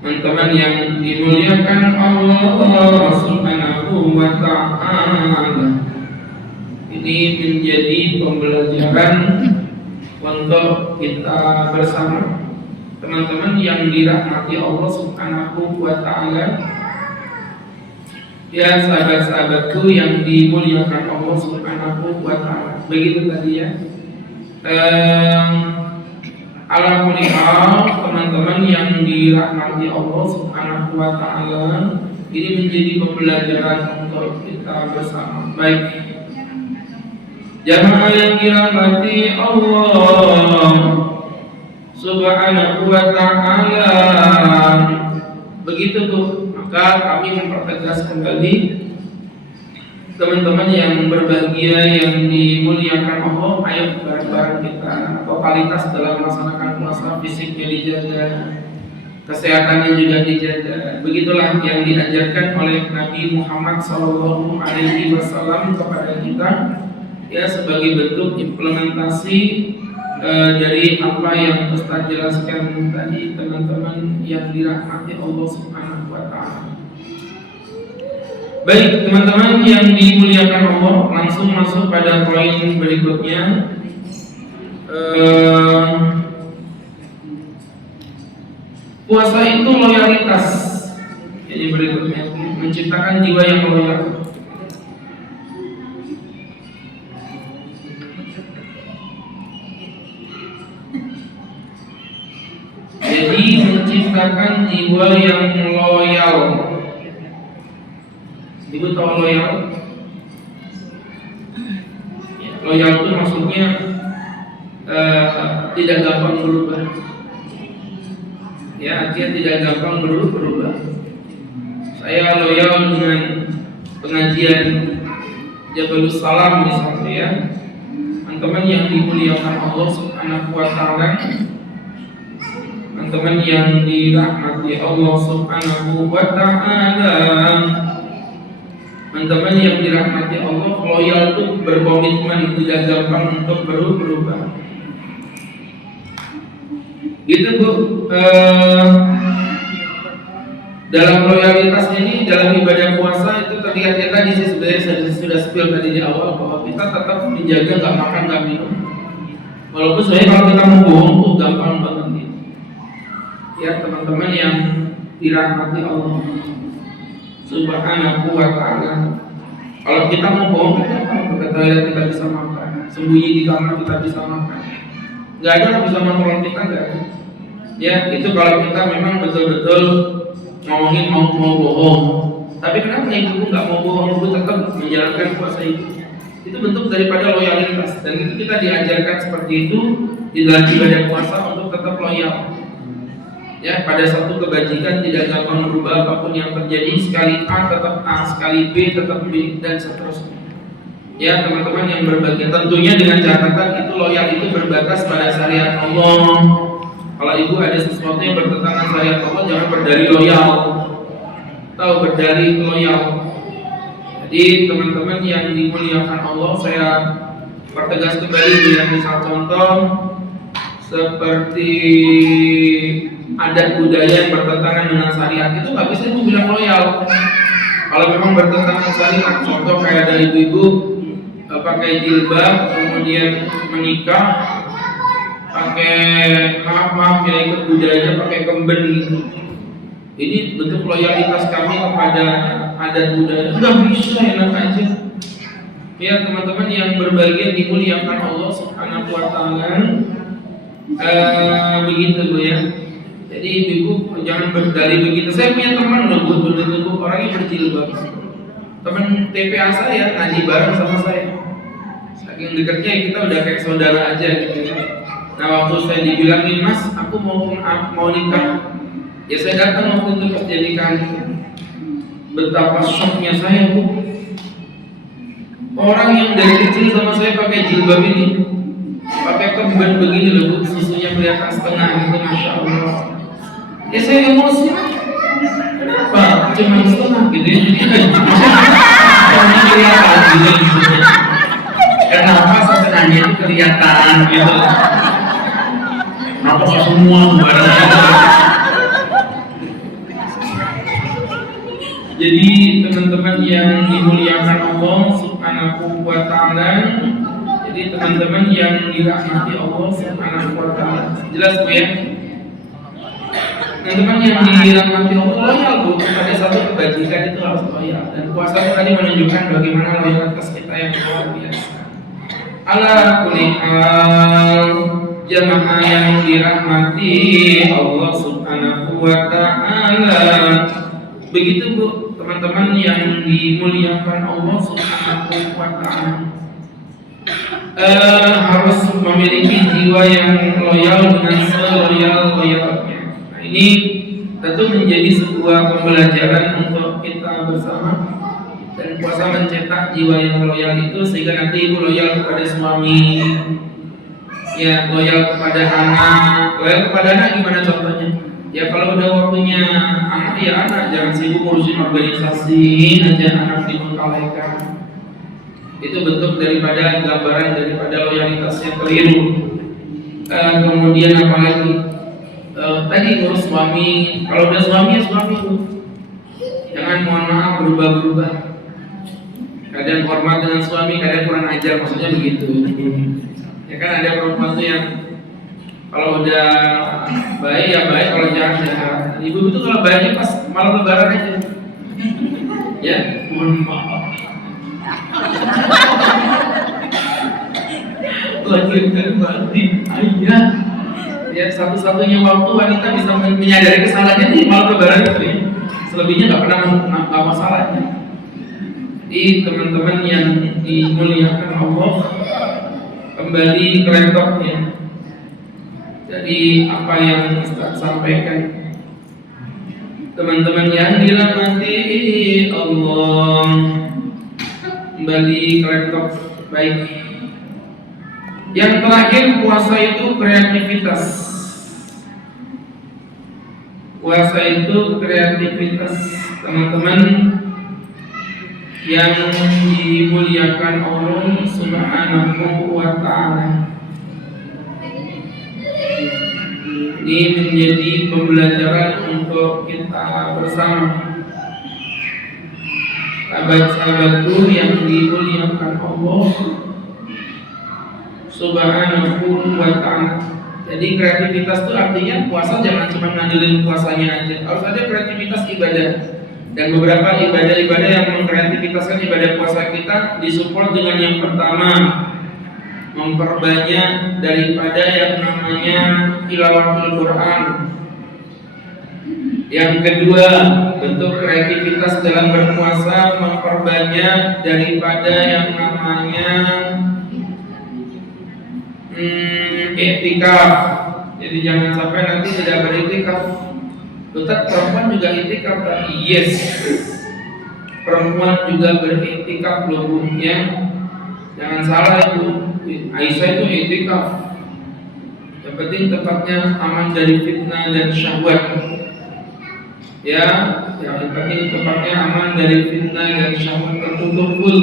Teman-teman yang dimuliakan Allah Subhanahu wa Ta'ala, ini menjadi pembelajaran untuk kita bersama, teman-teman yang dirahmati Allah Subhanahu wa Ta'ala. Ya sahabat-sahabatku yang dimuliakan Allah Subhanahu wa Ta'ala. Begitu tadi ya. Alhamdulillah teman-teman yang dirahmati Allah Subhanahu wa Ta'ala, ini menjadi pembelajaran untuk kita bersama. Baik jamaah yang dirahmati Allah Subhanahu wa Ta'ala, begitu tuh. Maka kami mempertegas kembali teman-teman yang berbahagia, yang dimuliakan Allah, ayo bareng-bareng kita totalitas dalam melaksanakan puasa, fisiknya dijaga, kesehatannya juga dijaga. Begitulah yang diajarkan oleh Nabi Muhammad SAW kepada kita, ya, sebagai bentuk implementasi dari apa yang Ustaz jelaskan tadi, teman-teman yang dirahmati Allah Subhanahu wa Ta'ala. Baik teman-teman yang dimuliakan Allah, langsung masuk pada poin berikutnya. Puasa itu loyalitas. Jadi berikutnya menciptakan jiwa yang loyal. Jadi menciptakan jiwa yang loyal. Ibu tahu loyal? Ya, loyal itu maksudnya tidak gampang berubah. Ya, artinya tidak gampang berubah. Saya loyal dengan pengajian Jabalus Salam misalnya ya. Teman-teman yang dimuliakan Allah Subhanahu wa taala, teman-teman yang dirahmati Allah Subhanahu wa taala, teman-teman yang dirahmati Allah, loyal itu berkomitmen, tidak gampang untuk berubah. Gitu Bu. Dalam loyalitas ini, dalam ibadah puasa itu terlihat ya tadi sih sebenarnya saya sudah spill tadi di awal bahwa kita tetap menjaga nggak makan nggak minum. Walaupun sebenarnya kalau kita mau bohong tuh gampang banget gitu. Ya teman-teman yang dirahmati Allah Subhanahu wa taala. Kalau kita mau bohong kita ke toilet kita bisa makan, sembunyi di kamar kita bisa makan. Nggak ada yang bisa mengontrol kita, nggak ada. Ya itu kalau kita memang betul-betul ngomongin mau bohong. Tapi kenapa ibu nggak mau bohong, ibu tetap menjalankan puasa itu? Itu bentuk daripada loyalitas, dan itu kita diajarkan seperti itu di dalam ibadah puasa untuk tetap loyal. Ya, pada satu kebajikan tidak gampang berubah apapun yang terjadi. Sekali A tetap A, sekali B tetap B, dan seterusnya. Ya teman-teman yang berbahagia, tentunya dengan catatan itu loyal itu berbatas pada syariat Allah. Kalau ibu ada sesuatu yang bertentangan syariat Allah, jangan berdalih loyal atau berdalih loyal. Jadi teman-teman yang dimuliakan Allah, saya pertegas kembali dengan misal contoh seperti adat budaya yang bertentangan dengan syariat, itu nggak bisa ibu bilang loyal. Kalau memang bertentangan syariat, contoh kayak ada ibu-ibu pakai jilbab kemudian menikah pakai maaf ya ikut budaya pakai kemben gitu. Ini bentuk loyalitas kami kepada adat budaya. Udah bisa enak aja. Ya teman-teman yang berbahagia dimuliakan Allah Subhanahu wa taala. Begitu Bu ya. Jadi ibu jangan berdalih begitu. Saya punya teman loh Bu, orangnya berjilbab. Teman TPA saya ngaji bareng sama saya. Saking dekatnya kita udah kayak saudara aja gitu. Nah waktu saya dibilangin, Mas, aku mau nikah, ya saya datang waktu itu pas dia nikah. Betapa shocknya saya Bu. Orang yang dari kecil sama saya pakai jilbab ini, pakai kemben begini loh Bu, susunya kelihatan setengah gitu, masya Allah. Ya saya emosi. Kenapa? Cuma setengah gitu ya. Jadi kelihatan gitu. Kenapa setengahnya itu kelihatan gitu? Kenapa kok semua barang? Jadi teman-teman yang dimuliakan Allah Subhanahu wa taala, jadi teman-teman yang dirahmati Allah Subhanahu wa taala. Jelas Bu ya? Teman-teman yang dirahmati Allah loyal Bu, pada satu kebajikan itu harus loyal. Dan puasa tadi menunjukkan bagaimana loyalitas kita yang luar biasa. Ala kulli hal, jamaah yang dirahmati Allah Subhanahu wa taala. Begitu Bu, teman-teman yang dimuliakan Allah Subhanahu wa taala. Harus memiliki jiwa yang loyal dengan seloyal-loyalnya. Nah, ini tentu menjadi sebuah pembelajaran untuk kita bersama. Dan puasa mencetak jiwa yang loyal itu sehingga nanti ibu loyal kepada suami, ya loyal kepada anak. Loyal kepada anak gimana contohnya? Ya kalau udah waktunya anak ya anak, jangan sibuk ngurusin organisasi aja anak dibengkalaikan. Itu bentuk daripada gambaran daripada loyalitas yang keliru. Kemudian apalagi tadi ngurus suami, kalau udah suami ya suami, jangan mohon maaf berubah-berubah. kadang hormat dengan suami, kadang kurang ajar, maksudnya begitu. Ya kan ada perempuan tuh yang kalau udah baik ya baik, kalau jahat jahat. Ibu itu kalau baiknya pas malam lebaran aja. Ya, mohon maaf. Lagi terbalik ayah. Ya satu-satunya waktu wanita bisa menyadari kesalahannya di malam lebaran itu ya. Selebihnya nggak pernah masalahnya. Jadi teman-teman yang dimuliakan Allah, kembali ke laptopnya. Jadi apa yang Ustaz sampaikan, teman-teman yang dirahmati Allah, kembali ke laptop baik. Yang terakhir, puasa itu kreativitas. Puasa itu kreativitas, teman-teman yang dimuliakan Allah Subhanahu wa ta'ala. Ini menjadi pembelajaran untuk kita bersama. Sahabat-sahabatku yang dimuliakan Allah Subhanahu wa ta'ala. Jadi kreativitas itu artinya puasa jangan cuma ngandelin puasanya aja, harus ada kreativitas ibadah. Dan beberapa ibadah-ibadah yang mengkreativitaskan ibadah puasa kita disupport dengan yang pertama, memperbanyak daripada yang namanya tilawatul Quran. Yang kedua, bentuk kreativitas dalam berpuasa memperbanyak daripada yang namanya iktikaf. Jadi jangan sampai nanti tidak beriktikaf. Ustaz, perempuan juga iktikaf tadi. Yes, perempuan juga beriktikaf loh Bu, ya. Jangan salah Bu, Aisyah itu iktikaf. Yang penting tempatnya aman dari fitnah dan syahwat. Ya, yang penting tempatnya aman dari fitnah dan syahwat, tertutup full.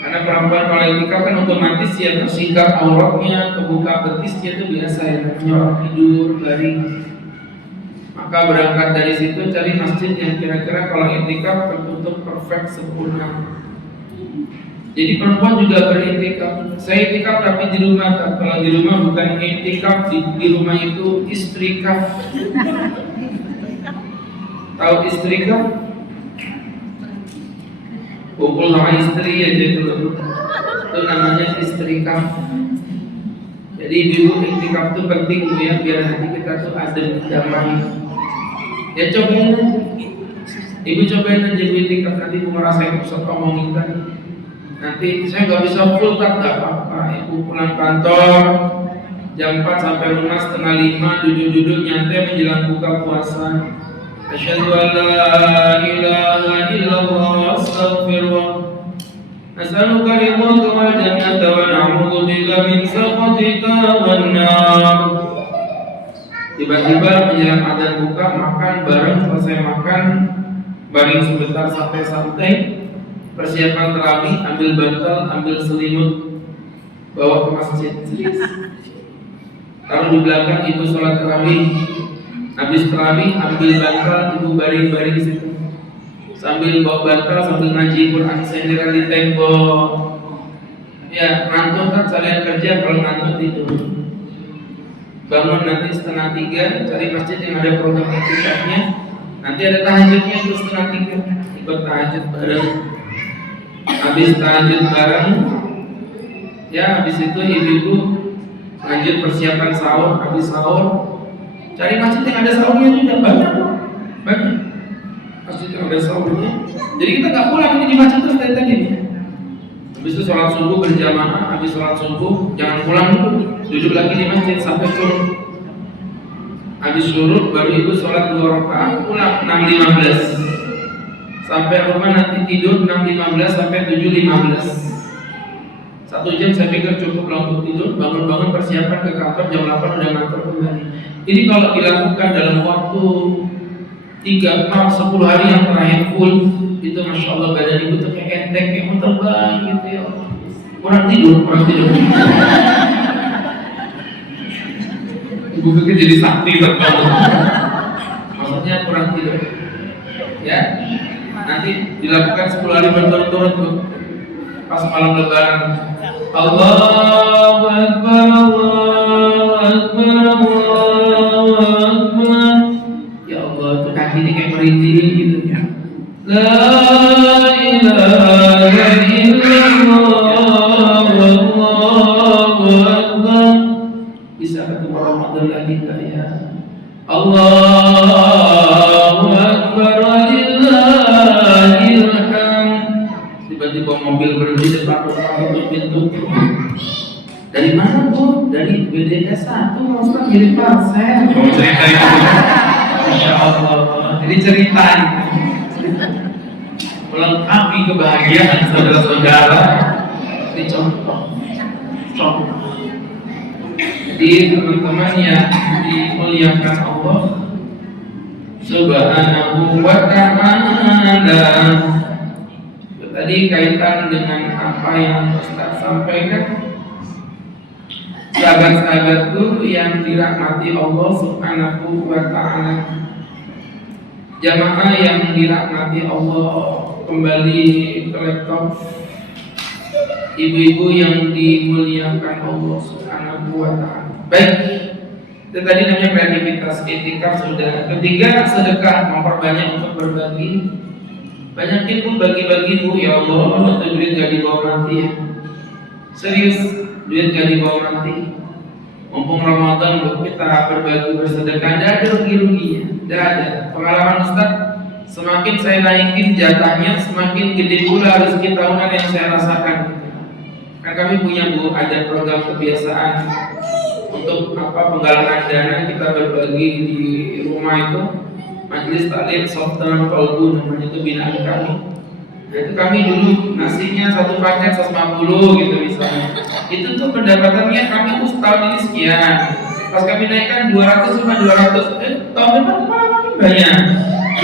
Karena perempuan kalau iktikaf kan otomatis ya tersikat auratnya, kebuka betisnya itu biasa ya, namanya tidur, garing. Maka berangkat dari situ cari masjid yang kira-kira kalau iktikaf tertutup perfect sempurna. Jadi perempuan juga beriktikaf. Saya iktikaf tapi di rumah. Kalau di rumah bukan iktikaf, di rumah itu istrikaf. Tahu istrikaf? Kumpul sama istri aja dulu. Itu namanya istrikaf. Jadi dulu iktikaf itu penting Bu ya, biar hati kita tuh adem, damai. Ya cobain aja. Ibu cobain aja Bu iktikaf, nanti Bu ngerasain Ustaz omongin tadi. Nanti saya nggak bisa full tak, nggak apa-apa. Ibu pulang kantor jam 4 sampai rumah setengah 5, duduk-duduk nyantai menjelang buka puasa. Asyhadu an la ilaha illallah astaghfirullah. As'aluka ridhaka wal jannata wa na'udzu bika min sakhatika wan nar. Tiba-tiba menjelang adzan buka, makan bareng, selesai makan baring sebentar santai-santai. Persiapan tarawih, ambil bantal, ambil selimut, bawa ke masjid. Taruh di belakang, ibu sholat tarawih. Habis tarawih, ambil bantal, ibu baring-baring situ. Sambil bawa bantal, sambil ngaji Quran senderan di tembok. Ya, ngantuk kan kalian kerja, kalau ngantuk tidur. Bangun nanti setengah 3, cari masjid yang ada program iktikafnya. Nanti ada tahajudnya terus setengah 3, ikut tahajud bareng. Habis tahajud bareng, ya habis itu ibu-ibu lanjut persiapan sahur. Habis sahur, cari masjid yang ada sahurnya juga, banyak masjid yang ada sahurnya. Jadi kita nggak pulang ini di masjid terus tadi nih. Habis itu sholat subuh berjamaah. Habis sholat subuh jangan pulang dulu, duduk lagi di masjid sampai surut. Habis surut baru ibu sholat 2 rakaat, pulang 6.15. Sampai rumah nanti tidur 6.15 sampai 7.15. 1 jam saya pikir cukup lah untuk tidur. Bangun-bangun persiapan ke kantor jam 8 udah ngantor kembali. Ini kalau dilakukan dalam waktu 3, 4, 10 hari yang terakhir full, itu Masya Allah badan ibu tuh kayak enteng, kayak mau terbang gitu ya. Kurang tidur. Ibu pikir jadi sakti terbang. Maksudnya kurang tidur. Ya, nanti dilakukan 10 hari berturut-turut Bu. pas malam lebaran. Allahu Akbar, Allahu Akbar, Allahu Akbar. Ya Allah, tuh kaki ini kayak merinding gitu. La ilaha illallah, Allahu Akbar. Bisa ketemu Ramadan lagi gak ya? Allahu Akbar, walillahil hamd. Tiba-tiba mobil berhenti depan rumah pintu. Dari mana Bu? Dari BDS 1, Ustaz mirip parcel. Oh, cerita itu. Masya Allah. Jadi cerita melengkapi kebahagiaan saudara-saudara. Ini contoh. Jadi teman-teman yang dimuliakan Allah Subhanahu wa ta'ala, tadi kaitan dengan apa yang Ustaz sampaikan, sahabat-sahabatku yang dirahmati Allah Subhanahu wa ta'ala, jamaah yang dirahmati Allah, kembali ke laptop, ibu-ibu yang dimuliakan Allah Subhanahu wa ta'ala. Baik, itu tadi namanya kreativitas. Itikaf sudah. Ketiga, sedekah, memperbanyak untuk berbagi. Banyakin Bu, bagi-bagi Bu. Ya Allah, itu duit gak dibawa mati ya. Serius, duit gak dibawa mati. Mumpung Ramadan Bu, kita berbagi, bersedekah. Tidak ada rugi-ruginya, tidak ada. Pengalaman Ustaz, semakin saya naikin jatahnya, semakin gede pula rezeki tahunan yang saya rasakan. Kan kami punya Bu, ada program kebiasaan untuk penggalangan dana, kita berbagi di rumah itu, majelis taklim Sultan Kolbu namanya, itu binaan kami. Nah, itu kami dulu nasinya satu paket 150 gitu misalnya. Itu tuh pendapatannya kami tuh setahun ini sekian. Pas kami naikkan 200 sama 200, tahun depan malah makin banyak.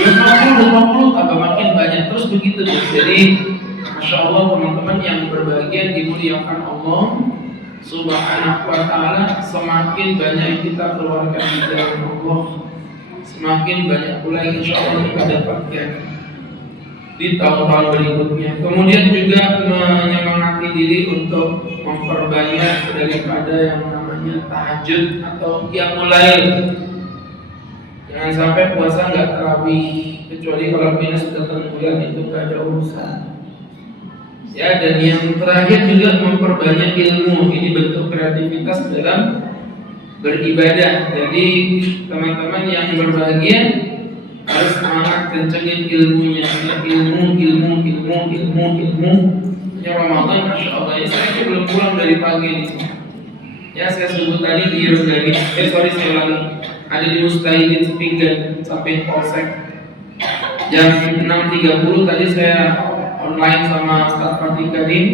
250 tambah makin banyak, terus begitu tuh. Jadi Masya Allah teman-teman yang berbahagia dimuliakan Allah Subhanahu wa ta'ala, semakin banyak yang kita keluarkan di jalan Allah, semakin banyak pula insya Allah kita dapatkan di tahun-tahun berikutnya. Kemudian juga menyemangati diri untuk memperbanyak daripada yang namanya tahajud atau qiyamul lail. Jangan sampai puasa nggak tarawih, kecuali kalau minus datang bulan itu nggak ada urusan. Ya, dan yang terakhir juga memperbanyak ilmu. Ini bentuk kreativitas dalam beribadah. Jadi teman-teman yang berbahagia harus semangat kencengin ilmunya. Ilmu. Ya Ramadan, Masya Allah. Ya, saya belum pulang dari pagi nih. Ya, saya sebut tadi di Yordani. Saya ulangi. Ada di Mustahidin Sepinggan sampai Polsek. Jam 6.30 tadi saya online sama Ustaz Fatih Karim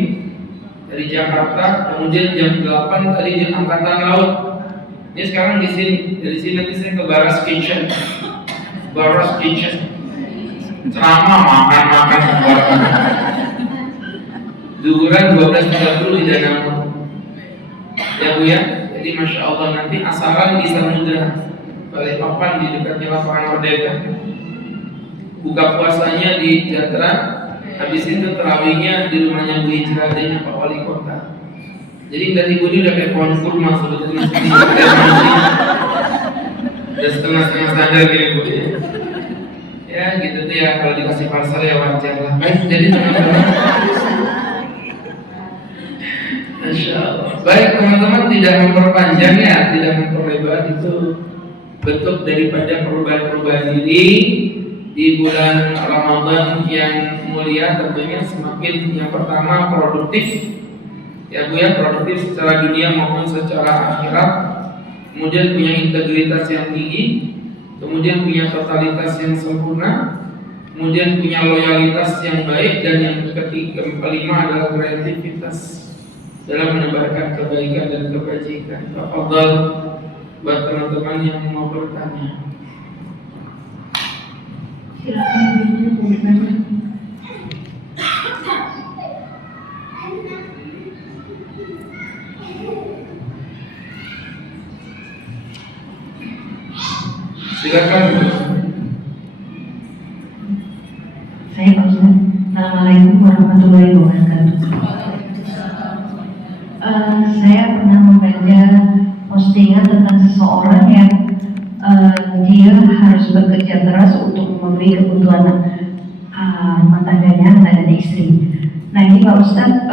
dari Jakarta. Kemudian jam 8 tadi di Angkatan Laut. Ini sekarang di sini. Dari sini nanti saya ke Baras Kitchen. Ceramah makan. Zuhuran 12.30 di Danau. Ya Bu ya. Jadi Masya Allah, nanti asaran di Samudra Balikpapan di dekatnya lapangan Merdeka. Buka puasanya di Jatra. Habis itu terawihnya di rumahnya Bu Hijrah, adanya Pak Wali Kota. Jadi dari Bu ini udah kayak pohon kurma sebetulnya. Udah setengah-setengah sadar gini Bu ya. Ya gitu tuh ya, kalau dikasih parcel ya wajar lah. Baik, jadi teman-teman, Masya Allah. Baik teman-teman, tidak memperpanjang ya, tidak memperlebar, itu bentuk daripada perubahan-perubahan diri di bulan Ramadan yang mulia. Tentunya semakin, yang pertama produktif ya Bu ya, produktif secara dunia maupun secara akhirat. Kemudian punya integritas yang tinggi, kemudian punya totalitas yang sempurna, kemudian punya loyalitas yang baik, dan yang ketiga, kelima adalah kreativitas dalam menebarkan kebaikan dan kebajikan. Tafadhal buat teman-teman yang mau bertanya. Silakan. Silakan. Saya Pak Ustaz. Assalamualaikum warahmatullahi wabarakatuh. seorang yang dia harus bekerja keras untuk memberi kebutuhan rumah tangganya, anak dan istri. Nah ini Pak Ustadz,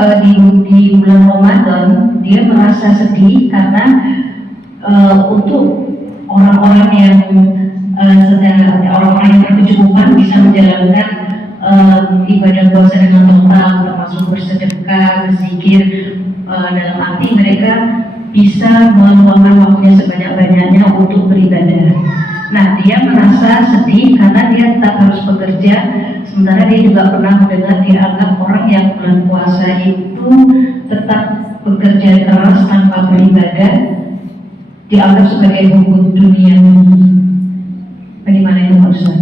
di bulan Ramadan dia merasa sedih karena untuk orang-orang yang orang-orang yang berkecukupan bisa menjalankan ibadah puasa dengan total, termasuk bersedekah, berzikir, dalam arti mereka bisa meluangkan waktunya sebanyak-banyaknya untuk beribadah. Nah, dia merasa sedih karena dia tetap harus bekerja, sementara dia juga pernah mendengar dianggap orang yang bulan puasa itu tetap bekerja keras tanpa beribadah dianggap sebagai hukum dunia. Bagaimana itu Pak Ustaz?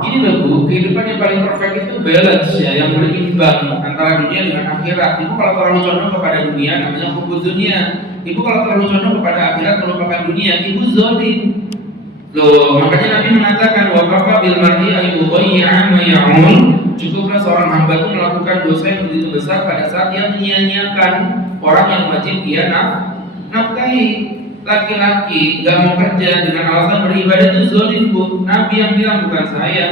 Gini loh Bu, kehidupan yang paling perfect itu balance ya, yang berimbang antara dunia dengan akhirat. Ibu kalau terlalu condong kepada dunia namanya hukum dunia. Ibu kalau terlalu condong kepada akhirat melupakan dunia, ibu zalim. Loh, makanya Nabi mengatakan wa kafa bil mar'i ayyudhi'a ma ya'mul. Cukuplah seorang hamba itu melakukan dosa yang begitu besar pada saat dia menyia-nyiakan orang yang wajib dia nafkahi. Laki-laki gak mau kerja dengan alasan beribadah itu zalim Bu. Nabi yang bilang, bukan saya.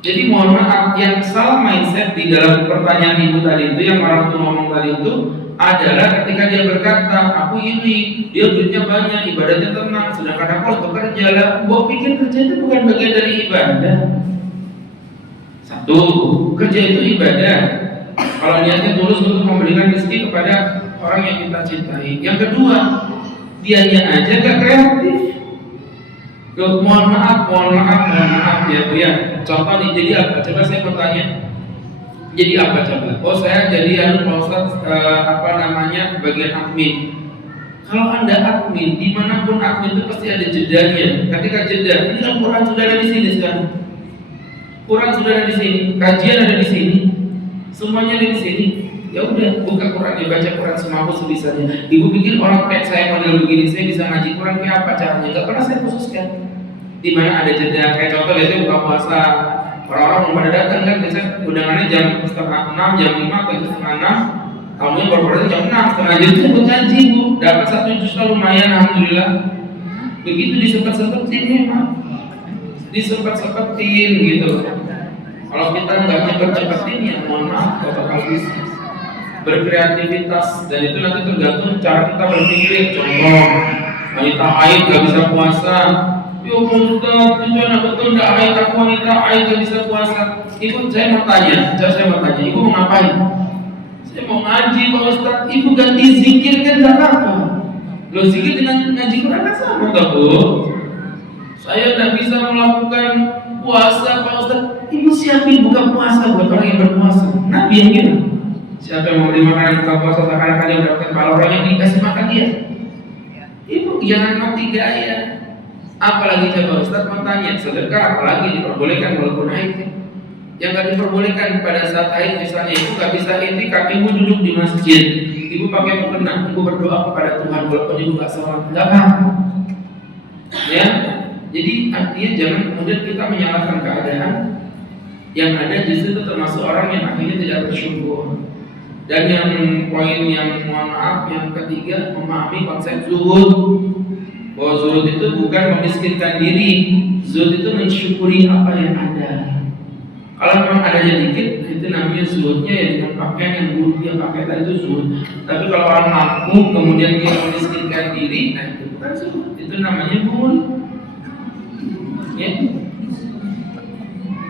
Jadi mohon maaf, yang salah mindset di dalam pertanyaan ibu tadi itu, yang orang tua ngomong tadi itu adalah ketika dia berkata, aku ini, dia duitnya banyak, ibadahnya tenang, sedangkan aku harus bekerja lah. Gua pikir kerja itu bukan bagian dari ibadah. Satu, kerja itu ibadah kalau niatnya tulus untuk memberikan rezeki kepada orang yang kita cintai. Yang kedua, dianya aja gak kreatif. Loh, mohon maaf ya Bu ya. Contoh nih, jadi apa? Coba saya mau tanya. Jadi apa coba? Oh saya jadi Pak Ustadz, bagian admin. Kalau Anda admin, dimanapun admin itu pasti ada jedanya. Ketika jeda, ini kan Quran sudah ada di sini sekarang. Quran sudah ada di sini, kajian ada di sini, semuanya ada di sini. Ya udah, buka Quran, ya baca Quran semampu sebisanya. Ibu pikir orang kayak saya model begini, saya bisa ngaji Quran kayak apa caranya? Gak pernah saya khususkan. Di mana ada jeda, kayak contoh biasanya buka puasa, orang-orang belum pada datang kan, biasanya undangannya jam 5:30, jam 5 atau jam 5:30. Tamunya baru jam 6, setengah jam itu buat ngaji Bu. Dapat 1 juz lumayan, alhamdulillah. Begitu disempet-sempetin memang, disempet-sempetin gitu. Kalau kita nggak cepet-cepetin ya mohon maaf, bakal bisa berkreativitas, dan itu nanti tergantung cara kita berpikir. Contoh, wanita haid gak bisa puasa. Ya Ustaz, itu anak betul gak haid, aku wanita haid gak bisa puasa. Ibu, saya mau tanya, ibu mau ngapain? Saya mau ngaji Pak Ustaz. Ibu ganti zikir kan gak apa-apa. Lo zikir dengan ngaji Quran kan sama tak Bu? Saya gak bisa melakukan puasa Pak Ustaz. Ibu siapin buka puasa buat orang yang berpuasa. Nabi yang bilang, siapa yang memberi makanan buka puasa seakan-akan dia mendapatkan pahala, orang yang dikasih makan dia. Ibu jangan mati gaya. Apalagi coba Ustaz mau tanya, sedekah apalagi diperbolehkan walaupun haid. Yang gak diperbolehkan pada saat haid, misalnya ibu gak bisa itikaf, ibu duduk di masjid, ibu pakai mukena, ibu berdoa kepada Tuhan walaupun ibu gak sholat, gak apa-apa. Ya, jadi artinya jangan kemudian kita menyalahkan keadaan. Yang ada justru itu termasuk orang yang akhirnya tidak bersyukur. Dan yang poin yang mohon maaf, yang ketiga, memahami konsep zuhud. Bahwa zuhud itu bukan memiskinkan diri, zuhud itu mensyukuri apa yang ada. Kalau memang adanya dikit, itu namanya zuhudnya ya dengan pakaian yang buruk dia pakai tadi itu zuhud. Tapi kalau orang mampu kemudian dia memiskinkan diri, nah itu bukan zuhud, itu namanya buhul. Ya.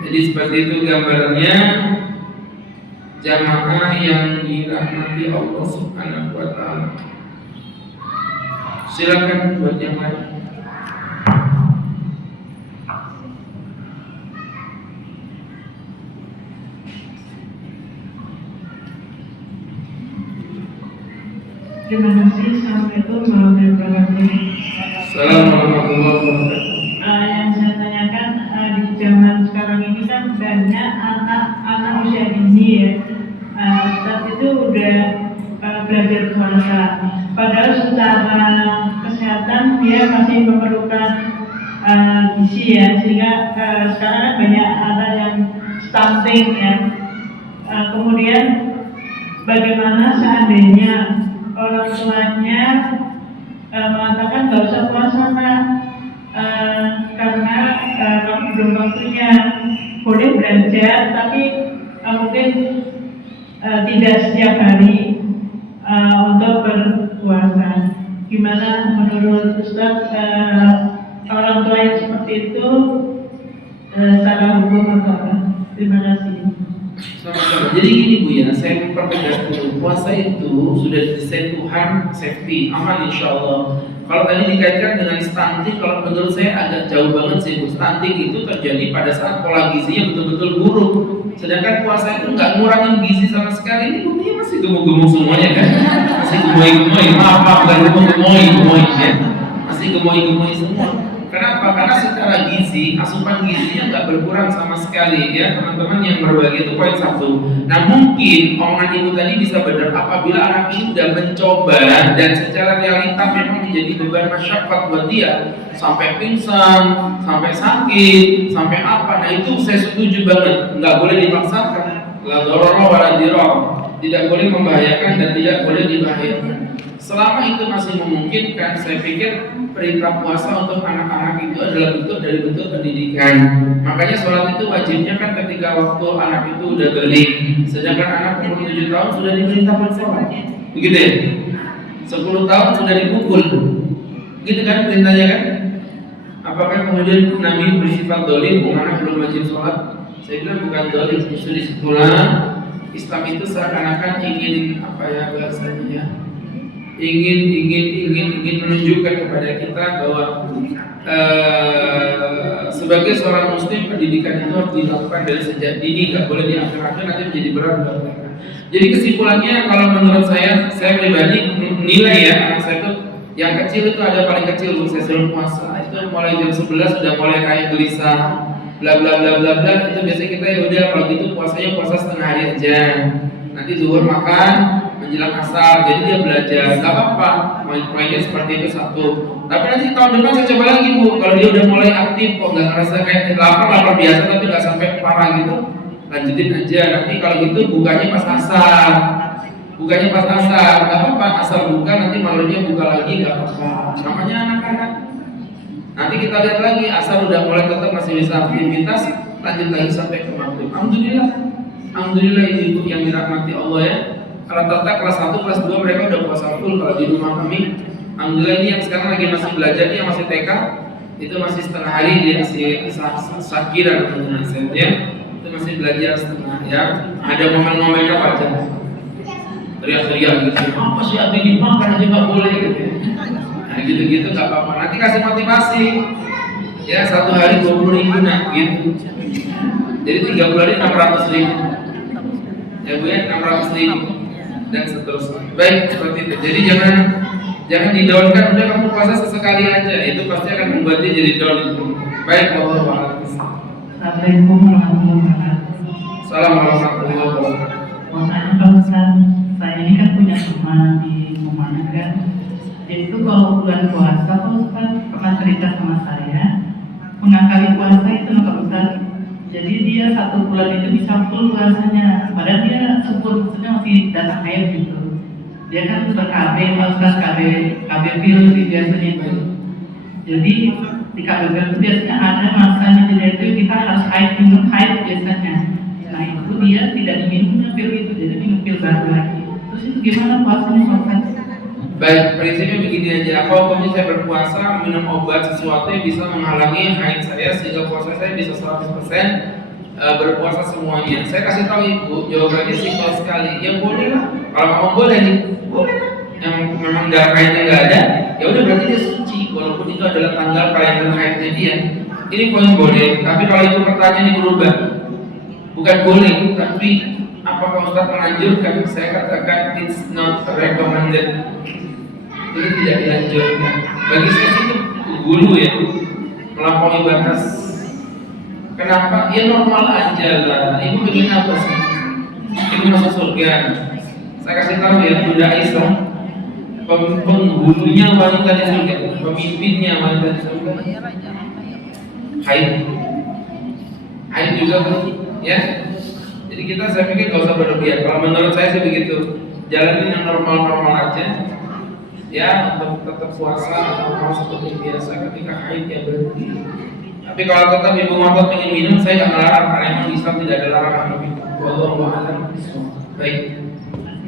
Jadi seperti itu gambarannya. Jamaah yang dirahmati Allah Subhanahu wa taala. Silakan buat yang lain. Terima kasih. Assalamualaikum warahmatullahi wabarakatuh. Assalamualaikum warahmatullahi wabarakatuh. Yang saya tanyakan, di zaman sekarang ini kan banyak anak usia dini ya, saat itu udah belajar puasa. Padahal secara kesehatan dia masih memerlukan gizi ya, sehingga sekarang kan banyak anak yang stunting ya. Kemudian bagaimana seandainya orang tuanya mengatakan nggak usah puasa Pak, karena kamu belum waktunya. Boleh belajar, tapi mungkin tidak setiap hari untuk berpuasa. Gimana menurut Ustaz, orang tua yang seperti itu secara hukum atau apa? Terima kasih. Sama-sama. Jadi gini Bu ya, saya mempertegas dulu, puasa itu sudah didesain Tuhan safety, aman insya Allah. Kalau tadi dikaitkan dengan stunting, kalau menurut saya agak jauh banget sih Bu. Stunting itu terjadi pada saat pola gizinya betul-betul buruk. Sedangkan puasa itu nggak ngurangin gizi sama sekali. Ini buktinya masih gemuk-gemuk semuanya kan? Masih gemoy-gemoy, maaf bukan gemoy ya. Masih gemoy-gemoy semua. Kenapa? Karena secara gizi, asupan gizinya nggak berkurang sama sekali ya teman-teman yang berbagi. Itu poin satu. Nah mungkin omongan ibu tadi bisa benar apabila anak ini sudah mencoba dan secara realita memang menjadi beban masyarakat buat dia, sampai pingsan, sampai sakit, sampai apa. Nah itu saya setuju banget, nggak boleh dipaksakan. La dororo wala diror, tidak boleh membahayakan dan tidak boleh dibahayakan. Selama itu masih memungkinkan, saya pikir perintah puasa untuk anak-anak itu adalah bentuk dari bentuk pendidikan. Makanya sholat itu wajibnya kan ketika waktu anak itu udah balik. Sedangkan anak umur 7 tahun sudah diperintahkan sholat. Begitu ya? 10 tahun sudah dipukul. Gitu kan perintahnya kan? Apakah kemudian Nabi bersifat dolim, anak belum wajib sholat? Saya bilang bukan dolim, justru disitulah Islam itu seakan-akan ingin apa ya bahasanya ya? ingin menunjukkan kepada kita bahwa sebagai seorang muslim pendidikan itu harus dilakukan dari sejak dini, nggak boleh diakhir-akhir nanti menjadi berat buat mereka. Jadi kesimpulannya kalau menurut saya pribadi nilai ya anak saya itu yang kecil itu ada paling kecil saya suruh puasa itu mulai jam 11 sudah mulai kayak gelisah bla bla bla bla bla. Itu biasanya kita ya udah kalau gitu puasanya puasa setengah hari aja, nanti zuhur makan menjelang asar, jadi dia belajar, gak apa-apa, poinnya seperti itu satu. Tapi nanti tahun depan saya coba lagi Bu, kalau dia udah mulai aktif kok gak ngerasa kayak lapar biasa tapi gak sampai parah gitu, lanjutin aja. Nanti kalau gitu bukanya pas asar, gak apa-apa, asar buka nanti malamnya buka lagi gak apa-apa, namanya anak-anak. Nanti kita lihat lagi, asar udah mulai tetap masih bisa aktivitas, lanjut lagi sampai ke maghrib. Alhamdulillah ibu yang dirahmati Allah ya. Rata-rata kelas 1, kelas 2 mereka udah puasa full kalau di rumah kami. Alhamdulillah ini yang sekarang lagi masih belajar nih, yang masih TK itu masih setengah hari dia masih sakiran ya. Itu masih belajar setengah ya. Ada momen-momen apa aja? Teriak-teriak gitu. Apa sih abis dimakan aja nggak boleh gitu. Nah gitu-gitu nggak apa-apa. Nanti kasih motivasi. Ya 1 hari 20.000 nah gitu. Jadi 30 hari 600.000. Ya Bu ya 600.000. Dan seterusnya. Baik seperti itu. Jadi jangan didownkan. Udah kamu puasa sesekali aja, itu pasti akan membuat dia jadi down itu. Baik, Allah. Assalamualaikum warahmatullahi wabarakatuh. Assalamualaikum warahmatullahi wabarakatuh. Mau tanya Pak Ustaz, saya ini kan punya teman di Sumatera kan. Itu kalau bulan puasa Pak Ustaz pernah cerita sama saya, mengakali puasa itu Pak Ustaz. Jadi dia 1 bulan itu bisa full puasanya, padahal dia sebut maksudnya masih datang air gitu. Dia kan ber-KB, Ustaz KB pil biasanya itu. Jadi di KB pil itu biasanya ada masanya dia itu kita harus minum haid biasanya. Nah itu dia tidak diminum pil itu, jadi minum pil baru lagi. Terus itu gimana puasanya Ustaz? Baik, prinsipnya begini aja. Kalau saya berpuasa minum obat sesuatu yang bisa menghalangi haid saya sehingga puasa saya bisa 100% berpuasa semuanya. Saya kasih tahu Ibu, jawabannya simpel sekali. Ya boleh lah. Kalau kamu boleh nih, boleh lah. Yang memang darah haidnya nggak ada, ya udah berarti dia suci. Walaupun itu adalah tanggal kalender haidnya dia. Ini poin boleh. Tapi kalau itu pertanyaan ini berubah, bukan boleh, tapi apakah Ustaz menganjurkan? Saya katakan it's not recommended. Itu tidak dianjurkan. Bagi saya itu gulu ya, melampaui batas. Kenapa? Ya normal aja lah. Ibu ingin apa sih? Ibu masuk surga. Saya kasih tahu ya, Bunda Aisyah, penghulunya wanita di surga, pemimpinnya wanita di surga. Haid juga ya. Jadi saya pikir gak usah berlebihan. Kalau menurut saya sih begitu. Jalanin yang normal-normal aja. ya untuk tetap puasa normal seperti biasa ketika haid ya berhenti. Tapi kalau tetap ibu ngotot pengen minum, saya nggak melarang karena memang di Islam tidak ada larangan begitu. Wallahu a'lam bishawab. Baik.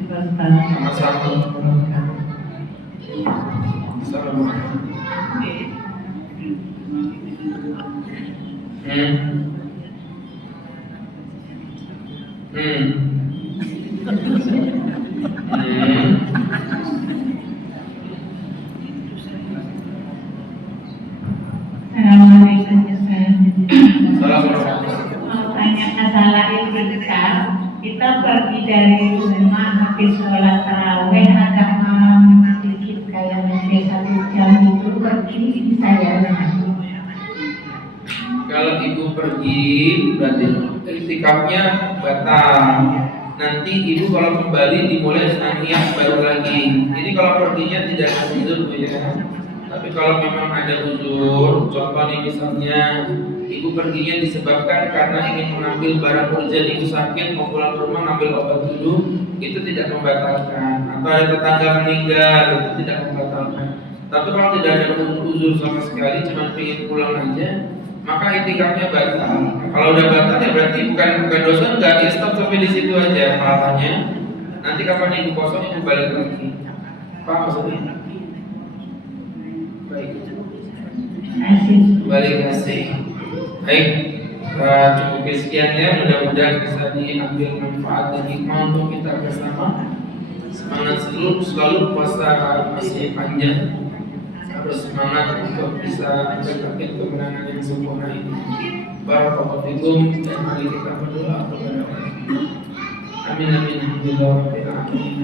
Sama-sama. Assalamualaikum. Assalamualaikum Ustaz. Assalamualaikum. Mau tanya masalah itikaf, kita pergi dari rumah habis sholat taraweh agak malam sedikit kayak masih 1 jam itu pergi bisa ya? Kalau ibu pergi berarti itikafnya batal. Nanti ibu kalau kembali dimulai dengan niat baru lagi. Jadi kalau perginya tidak ada uzur Bu ya. Tapi kalau memang ada uzur, contoh nih misalnya ibu perginya disebabkan karena ingin mengambil barang urgent, ibu sakit mau pulang ke rumah ngambil obat dulu, itu tidak membatalkan. Atau ada tetangga meninggal, itu tidak membatalkan. Tapi kalau tidak ada uzur sama sekali, cuma ingin pulang aja, maka itikafnya batal. Kalau udah batal ya berarti bukan dosa, enggak, ya stop sampai di situ aja pahalanya. Nanti kapan ibu kosong ibu balik lagi. Paham maksudnya? Baik. Balik kasih. Baik. Cukup sekian ya. Mudah-mudahan bisa diambil manfaat dan hikmah untuk kita bersama. Semangat selalu puasa masih panjang. Harus semangat untuk bisa mencapai kemenangan yang sempurna ini. Barakallahu fikum dan mari kita berdoa kepada Allah. Amin amin alhamdulillah rabbil alamin.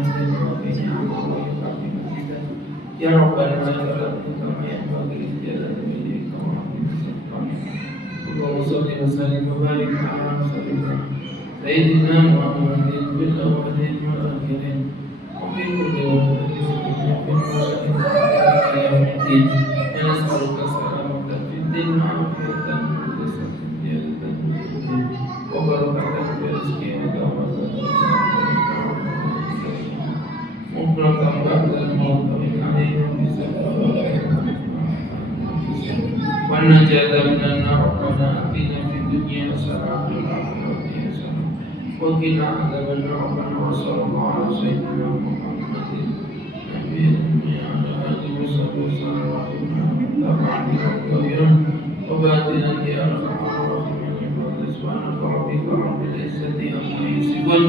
Ya Rabbal alamin kama yanbaghi li jalali wajhika wa 'azimi sultanika. Allahumma shalli wa sallim wa barik ala sayyidina Muhammadin fil awwalin wal akhirin wa fi kulli waqtin الدين ونسألك السلامة في الدين وعافية وبركة في رزقك مغفرة بعد الموت من علينا والنجاة من النار ربنا آتنا في الدنيا حسنة وفي الآخرة حسنة وقنا عذاب النار ربنا وصلى الله على سيدنا محمد نبي وباطلا يا ارحم الراحمين سبحان ربك رب العزه عما يصفون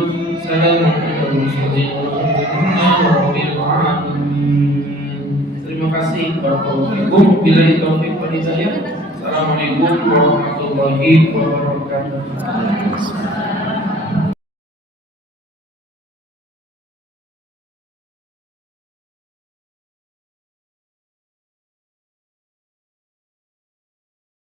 سلام على المرسلين والحمد لله رب العالمين. Terima kasih warahmatullahi wabarakatuh. Taufik wal hidayah. Assalamualaikum warahmatullahi wabarakatuh.